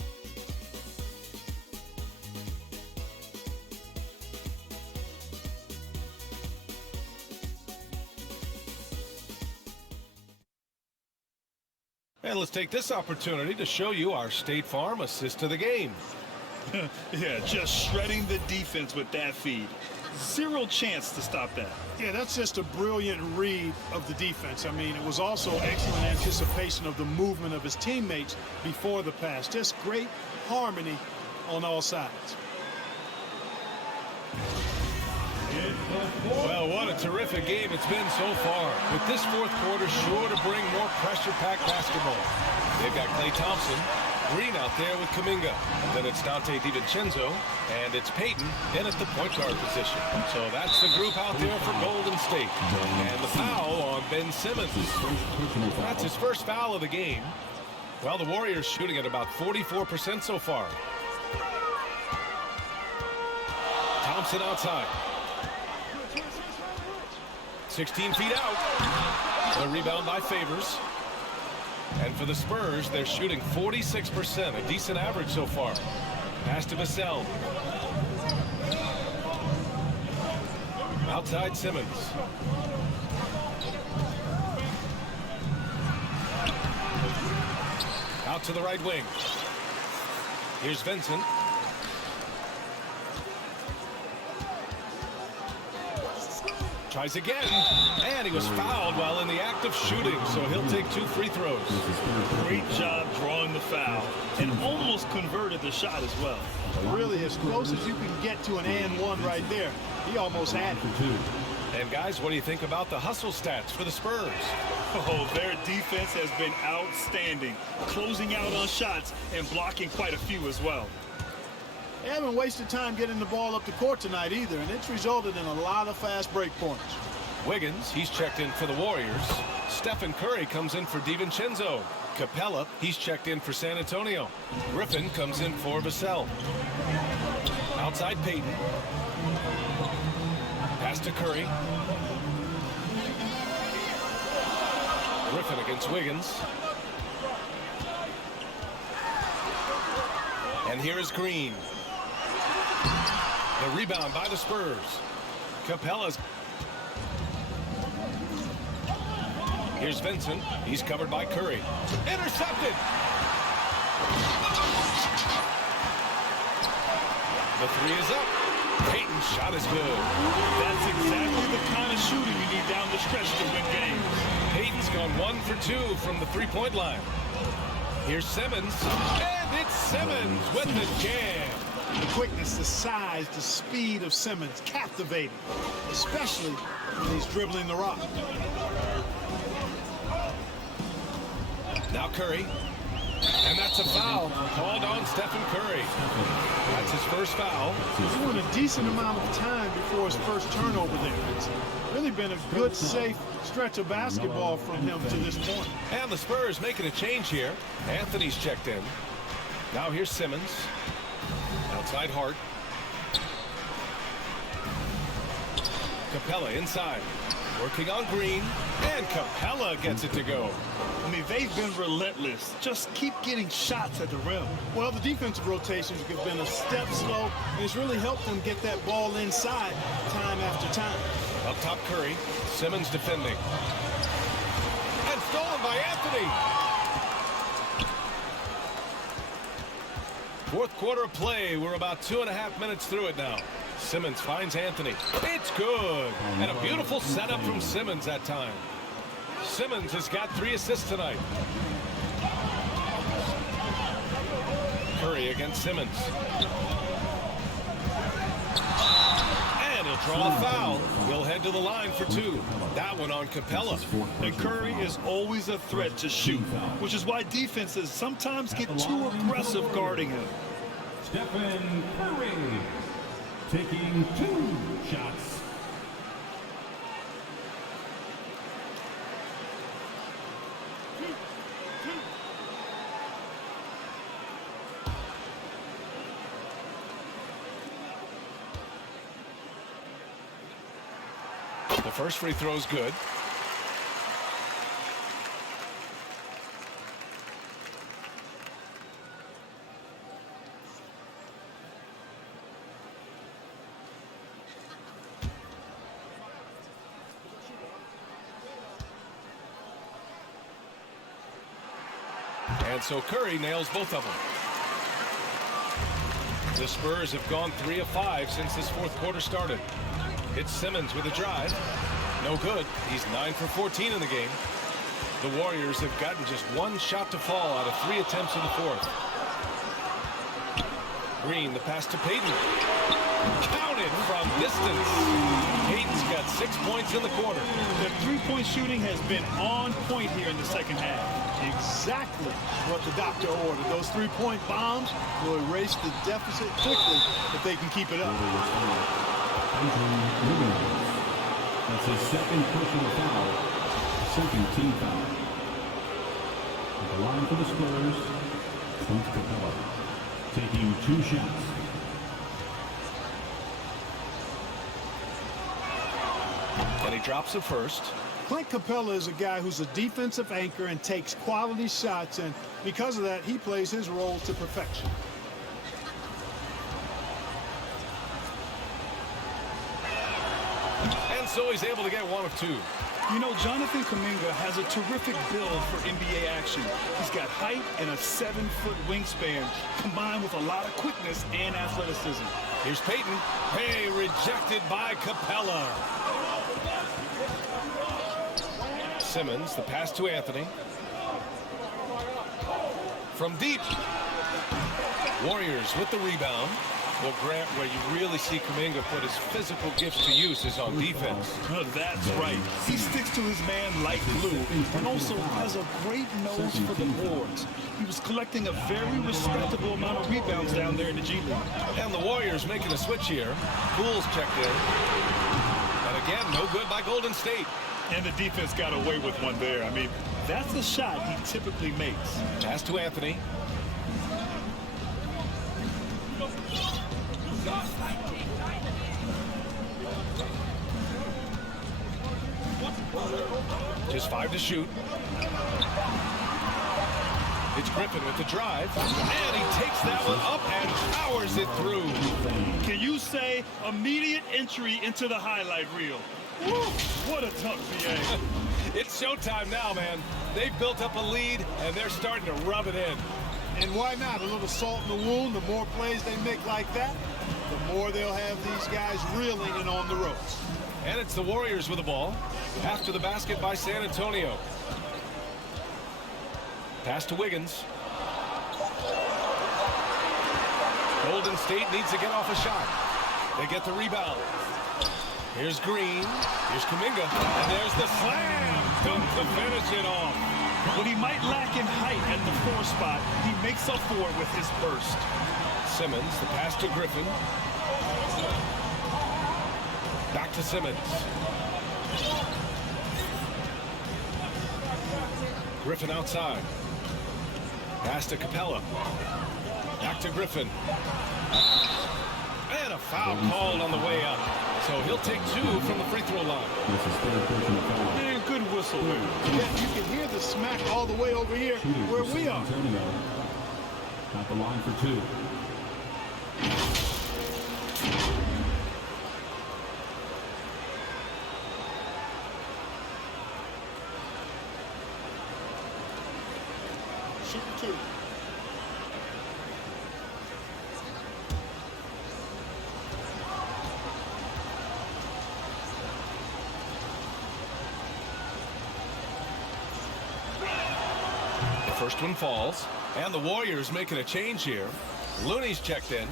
And let's take this opportunity to show you our State Farm assist to the game. Yeah, just shredding the defense with that feed. Zero chance to stop that. Yeah, that's just a brilliant read of the defense. I mean, it was also excellent anticipation of the movement of his teammates before the pass. Just great harmony on all sides. Well, what a terrific game it's been so far. With this fourth quarter sure to bring more pressure-packed basketball. They've got Klay Thompson, Green out there with Kuminga. Then it's Dante DiVincenzo, and it's Payton in at the point guard position. So that's the group out there for Golden State. And the foul on Ben Simmons. That's his first foul of the game. Well, the Warriors shooting at about 44% so far. Thompson outside. 16 feet out. The rebound by Favors. And for the Spurs, they're shooting 46%, a decent average so far. Pass to Vassell. Outside Simmons. Out to the right wing. Here's Vincent. Tries again, and he was fouled while in the act of shooting, so he'll take 2 free throws. Great job drawing the foul, and almost converted the shot as well. Really, as close as you can get to an and one right there. He almost had it. And guys, what do you think about the hustle stats for the Spurs? Oh, their defense has been outstanding, closing out on shots and blocking quite a few as well. They haven't wasted time getting the ball up the court tonight either, and it's resulted in a lot of fast break points. Wiggins, he's checked in for the Warriors. Stephen Curry comes in for DiVincenzo. Capella, he's checked in for San Antonio. Griffin comes in for Vassell. Outside Payton. Pass to Curry. Griffin against Wiggins. And here is Green. The rebound by the Spurs. Capella's. Here's Vincent. He's covered by Curry. Intercepted. The 3 is up. Payton's shot is good. That's exactly the kind of shooting you need down the stretch to win games. Payton's gone 1 for 2 from the 3-point line. Here's Simmons. And it's Simmons with the jam. The quickness, the size, the speed of Simmons, captivating, especially when he's dribbling the rock. Now Curry. And that's a foul called on Stephen Curry. That's his first foul. He's doing a decent amount of time before his first turnover there. It's really been a good, safe stretch of basketball from him to this point. And the Spurs making a change here. Anthony's checked in. Now here's Simmons. Outside Hart. Capella inside. Working on Green. And Capella gets it to go. I mean, they've been relentless. Just keep getting shots at the rim. Well, the defensive rotations have been a step slow, and it's really helped them get that ball inside time after time. Up top Curry. Simmons defending. And stolen by Anthony. Fourth quarter of play. We're about 2.5 minutes through it now. Simmons finds Anthony. It's good. And a beautiful setup from Simmons that time. Simmons has got 3 assists tonight. Curry against Simmons. And he'll draw a foul. He'll head to the line for 2. That one on Capella. And Curry is always a threat to shoot, which is why defenses sometimes get too aggressive guarding him. Stephen Curry. taking 2 shots. The first free throw is good. And so Curry nails both of them. The Spurs have gone 3 of 5 since this fourth quarter started. It's Simmons with a drive. No good. He's 9 for 14 in the game. The Warriors have gotten just 1 shot to fall out of 3 attempts in the fourth. Green, the pass to Payton. Counted from distance. Payton's got 6 points in the quarter. The three-point shooting has been on point here in the second half. Exactly what the doctor ordered. Those three-point bombs will erase the deficit quickly if they can keep it up. That's his second personal foul, second team foul. At the line for the Spurs, Clint Capella, taking 2 shots. And he drops the first. Clint Capella is a guy who's a defensive anchor and takes quality shots, and because of that, he plays his role to perfection. And so he's able to get 1 of 2. You know, Jonathan Kuminga has a terrific build for NBA action. He's got height and a 7-foot wingspan, combined with a lot of quickness and athleticism. Here's Payton. Hey, rejected by Capella. Simmons, the pass to Anthony. From deep. Warriors with the rebound. Well, Grant, where you really see Kuminga put his physical gifts to use is on defense. That's right. He sticks to his man like glue and also has a great nose for the boards. He was collecting a very respectable amount of rebounds down there in the G League. And the Warriors making a switch here. Poole's checked in. And again, no good by Golden State. And the defense got away with one there. I mean, that's the shot he typically makes. Pass to Anthony. Just 5 to shoot. It's Griffin with the drive. And he takes that one up and powers it through. Can you say immediate entry into the highlight reel? Woo, what a tough VA. It's showtime now, man. They've built up a lead, and they're starting to rub it in. And why not? A little salt in the wound. The more plays they make like that, the more they'll have these guys reeling and on the ropes. And it's the Warriors with the ball. After the basket by San Antonio. Pass to Wiggins. Golden State needs to get off a shot. They get the rebound. Here's Green. Here's Kuminga. And there's the slam dunk to finish it off. What he might lack in height at the 4 spot, he makes up for it with his burst. Simmons, the pass to Griffin. Back to Simmons. Griffin outside. Pass to Capella. Back to Griffin. And a foul called on the way up. So he'll take 2 from the free throw line. Man, good whistle. Yeah, you can hear the smack all the way over here where we are. At the line for 2. Shooting 2. The first one falls. And the Warriors making a change here. Looney's checked in.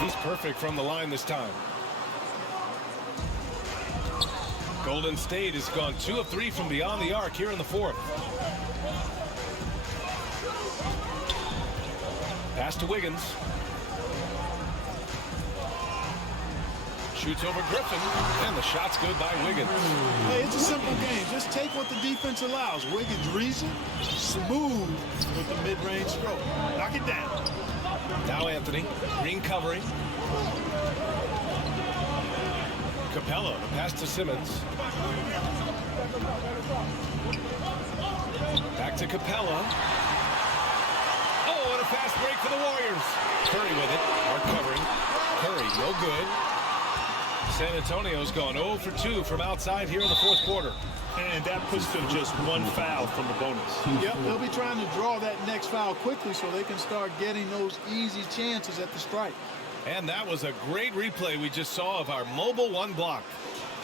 He's perfect from the line this time. Golden State has gone 2 of 3 from beyond the arc here in the fourth. Pass to Wiggins. Shoots over Griffin, and the shot's good by Wiggins. Hey, it's a simple game. Just take what the defense allows. Wiggins reads it, smooth with the mid-range stroke. Knock it down. Now Anthony, Green covering. Capella, the pass to Simmons. Back to Capella. Oh, and a fast break for the Warriors. Curry with it, hard covering. Curry, no good. San Antonio's gone 0 for 2 from outside here in the fourth quarter. And that puts them just one foul from the bonus. Yep, they'll be trying to draw that next foul quickly so they can start getting those easy chances at the strike. And that was a great replay we just saw of our mobile one block.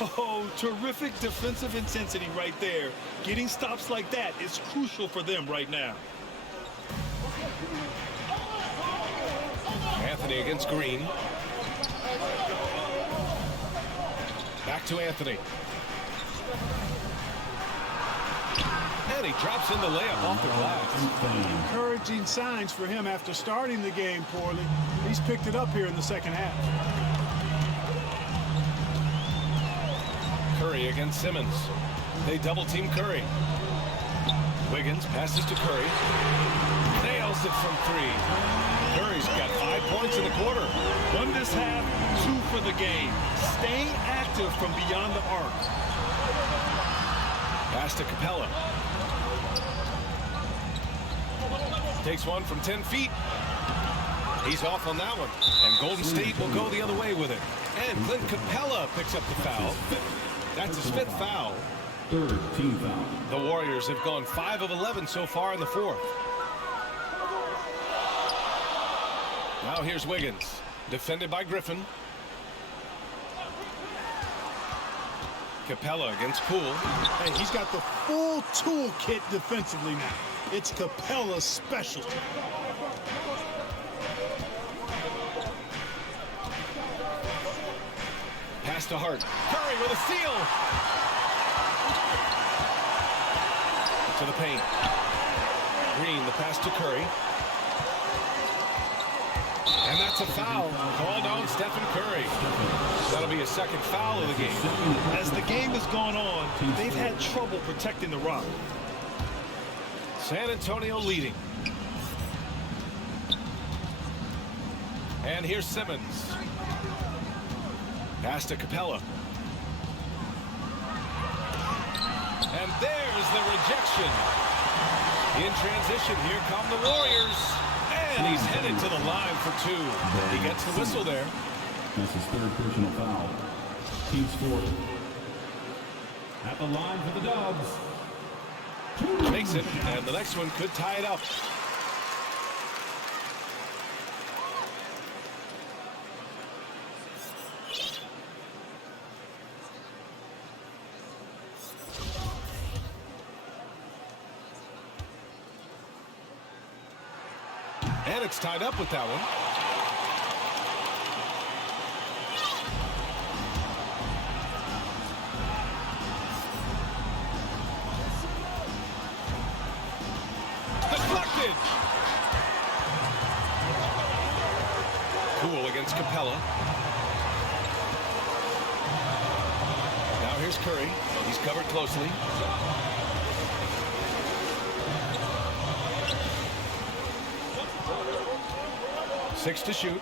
Oh, terrific defensive intensity right there. Getting stops like that is crucial for them right now. Anthony against Green. Back to Anthony. And he drops in the layup off the glass. Encouraging signs for him after starting the game poorly. He's picked it up here in the second half. Curry against Simmons. They double team Curry. Wiggins passes to Curry. Nails it from 3. Curry's got 5 points in the quarter. 1 this half, 2 for the game. Staying active from beyond the arc. Pass to Capella. Takes one from 10 feet. He's off on that one. And Golden State will go the other way with it. And Clint Capella picks up the foul. That's his 5th foul. 3rd team foul. The Warriors have gone 5 of 11 so far in the fourth. Now here's Wiggins. Defended by Griffin. Capella against Poole. Hey, he's got the full toolkit defensively now. It's Capella's specialty. Pass to Hart. Curry with a steal. To the paint. Green, the pass to Curry. And that's a foul called on Stephen Curry. That'll be a 2nd foul of the game. As the game has gone on, they've had trouble protecting the rock. San Antonio leading. And here's Simmons. Pass to Capella. And there's the rejection. In transition, here come the Warriors. And he's headed to the line for 2. He gets the whistle there. That's his 3rd personal foul. Team 4th. At the line for the Dubs. Makes it, and the next one could tie it up. And it's tied up with that one. Deflected. Poole against Capella. Now here's Curry. He's covered closely. Six to shoot. And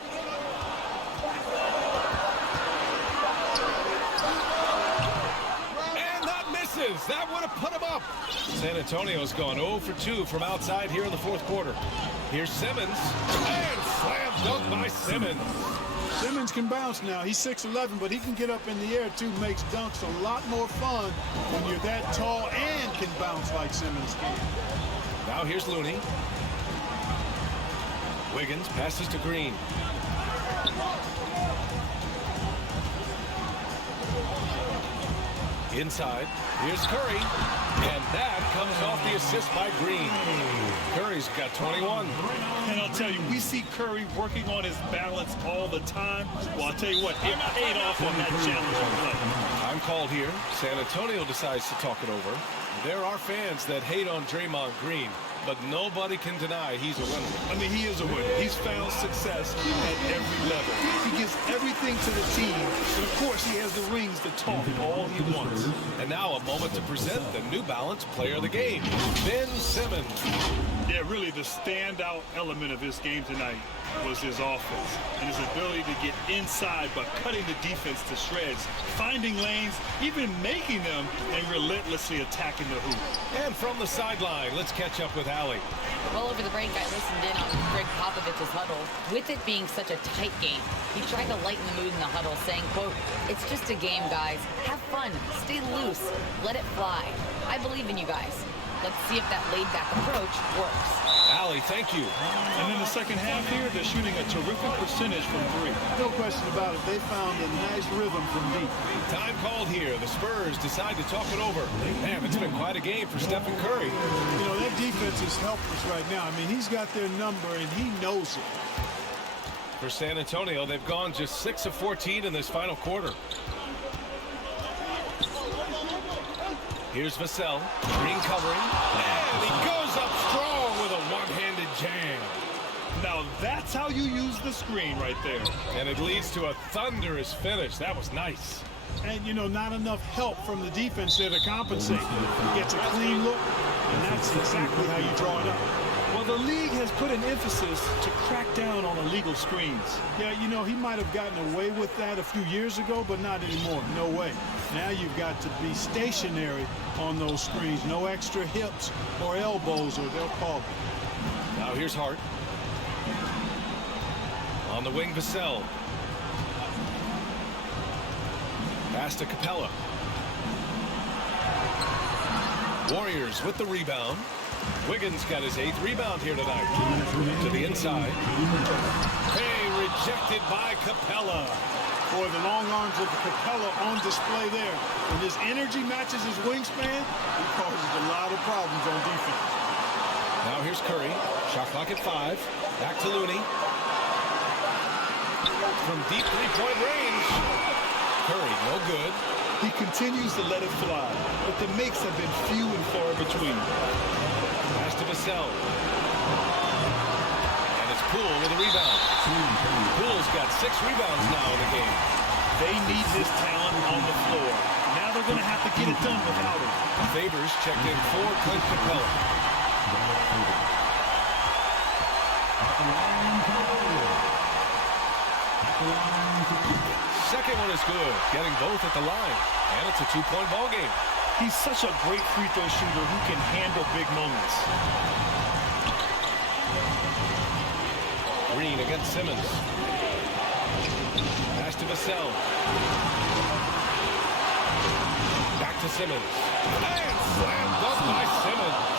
that misses. That would have put him up. San Antonio's gone 0 for 2 from outside here in the fourth quarter. Here's Simmons. And slam dunk by Simmons. Simmons can bounce now. He's 6'11", but he can get up in the air too. Makes dunks a lot more fun when you're that tall and can bounce like Simmons can. Now here's Looney. Wiggins passes to Green. Inside, here's Curry, and that comes off the assist by Green. Curry's got 21. And I'll tell you, we see Curry working on his balance all the time. Well, I'll tell you what, it paid off on that challenge play. Time called here. San Antonio decides to talk it over. There are fans that hate on Draymond Green, but nobody can deny he's a winner. I mean, he is a winner. He's found success at every level. He gives everything to the team, and of course, he has the rings to talk all he wants. And now a moment to present the New Balance Player of the Game, Ben Simmons. Yeah, really the standout element of his game tonight was his offense and his ability to get inside by cutting the defense to shreds, finding lanes, even making them, and relentlessly attacking the hoop. And from the sideline, let's catch up with Allie. Well, over the break, I listened in on Greg Popovich's huddle. With it being such a tight game, he tried to lighten the mood in the huddle, saying, quote, "It's just a game, guys. Have fun. Stay loose. Let it fly. I believe in you guys. Let's see if that laid-back approach works." Allie, thank you. And in the second half here, they're shooting a terrific percentage from three. No question about it. They found a nice rhythm from deep. Time called here. The Spurs decide to talk it over. Man, it's been quite a game for Stephen Curry. You know, that defense is helpless right now. I mean, he's got their number, and he knows it. For San Antonio, they've gone just 6 of 14 in this final quarter. Here's Vassell. Green covering. And he goes up strong with a one-handed jam. Now that's how you use the screen right there. And it leads to a thunderous finish. That was nice. And, you know, not enough help from the defense there to compensate. He gets a clean look, and that's exactly how you draw it up. Well, the league has put an emphasis to crack down on illegal screens. Yeah, you know, he might have gotten away with that a few years ago, but not anymore. No way. Now you've got to be stationary on those screens. No extra hips or elbows, or they'll call it. Now here's Hart. On the wing, Vassell. Pass to Capella. Warriors with the rebound. Wiggins got his 8th rebound here tonight. To the inside. Hey, rejected by Capella. Boy, the long arms of Capella on display there. When his energy matches his wingspan, he causes a lot of problems on defense. Now here's Curry. Shot clock at 5. Back to Looney. From deep three-point range. Curry, no good. He continues to let it fly, but the makes have been few and far between. Pass to Vassell. And it's Poole with a rebound. Poole's got 6 rebounds now in the game. They need his talent on the floor. Now they're going to have to get it done without him. Favors checked in for Clint Capella. Second one is good, getting both at the line. And it's a 2-point ball game. He's such a great free throw shooter who can handle big moments. Green against Simmons. Pass to Vassell. Back to Simmons. And slam dunk by Simmons.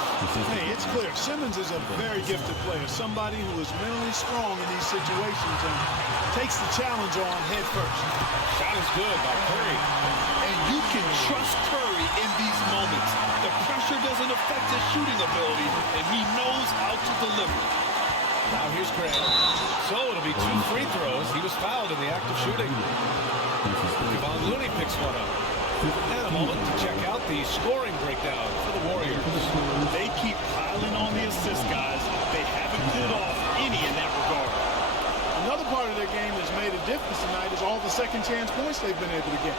Hey, it's clear. Simmons is a very gifted player, somebody who is mentally strong in these situations and takes the challenge on head first. Shot is good by Curry. And you can trust Curry in these moments. The pressure doesn't affect his shooting ability, and he knows how to deliver. Now here's Grant. So it'll be 2 free throws. He was fouled in the act of shooting. Kevon Looney picks one up. And a moment to check out the scoring breakdown for the Warriors. They keep piling on the assist guys. They haven't pulled off any in that regard. Another part of their game that's made a difference tonight is all the second chance points they've been able to get.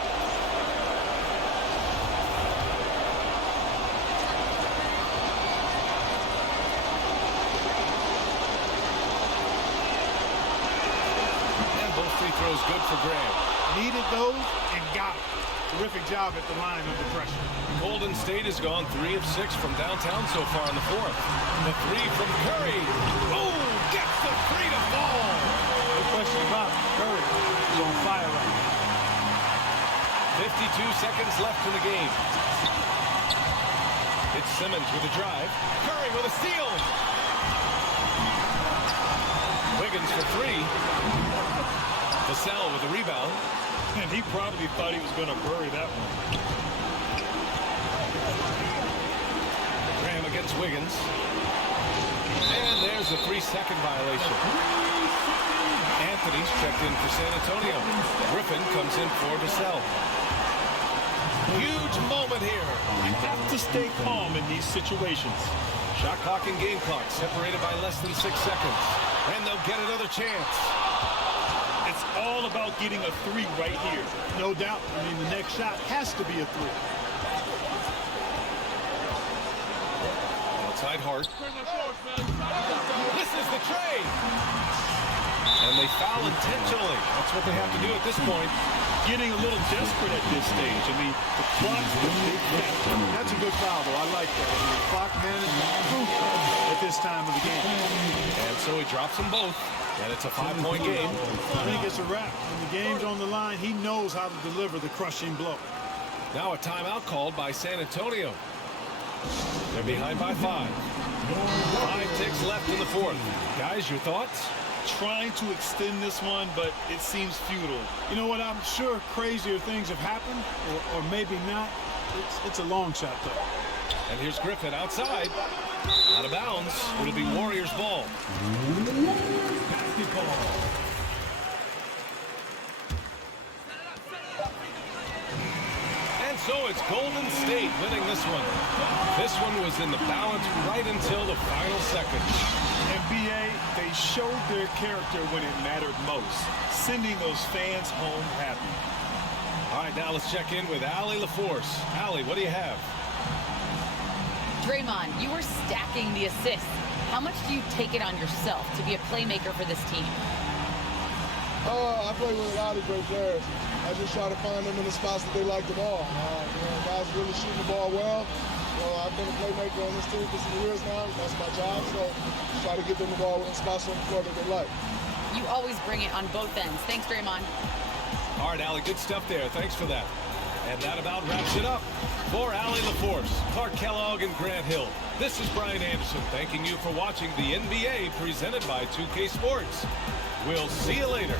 And both free throws good for Grant. Needed those and got it. Terrific job at the line under pressure. Golden State has gone 3 of 6 from downtown so far in the 4th. The 3 from Curry. Oh, gets the 3 to fall. No question about it. Curry is on fire right now. 52 seconds left in the game. It's Simmons with a drive. Curry with a steal. Wiggins for 3. Vassell with a rebound. And he probably thought he was going to bury that one. It's Wiggins. And there's a 3-second violation. Anthony's checked in for San Antonio. Griffin comes in for Vassell. Huge moment here. You have to stay calm in these situations. Shot clock and game clock separated by less than 6 seconds. And they'll get another chance. It's all about getting a 3 right here. No doubt. I mean, the next shot has to be a 3. Outside Hart. This is the trade. And they foul intentionally. That's what they have to do at this point. Getting a little desperate at this stage. I mean, the clock's the big factor. That's a good foul, though. I like that. I mean, clock management at this time of the game. And so he drops them both. And it's a 5-point game. I think it's a wrap. When the game's on the line, he knows how to deliver the crushing blow. Now a timeout called by San Antonio. They're behind by 5. 5 ticks left in the fourth. Guys, your thoughts? Trying to extend this one, but it seems futile. You know what? I'm sure crazier things have happened, or maybe not. It's a long shot, though. And here's Griffin outside. Out of bounds. It'll be Warriors ball. Basketball. And so it's Golden State winning this one. This one was in the balance right until the final second. NBA, they showed their character when it mattered most, sending those fans home happy. All right, now let's check in with Allie LaForce. Allie, what do you have? Draymond, you were stacking the assists. How much do you take it on yourself to be a playmaker for this team? I play with a lot of great players. I just try to find them in the spots that they like the ball. Guys really shooting the ball well. I've been a playmaker on this team for some years now. That's my job, so try to get them the ball in spots on the floor that they like. You always bring it on both ends. Thanks, Draymond. All right, Allie, good stuff there. Thanks for that. And that about wraps it up. For Allie LaForce, Clark Kellogg, and Grant Hill, this is Brian Anderson thanking you for watching the NBA presented by 2K Sports. We'll see you later.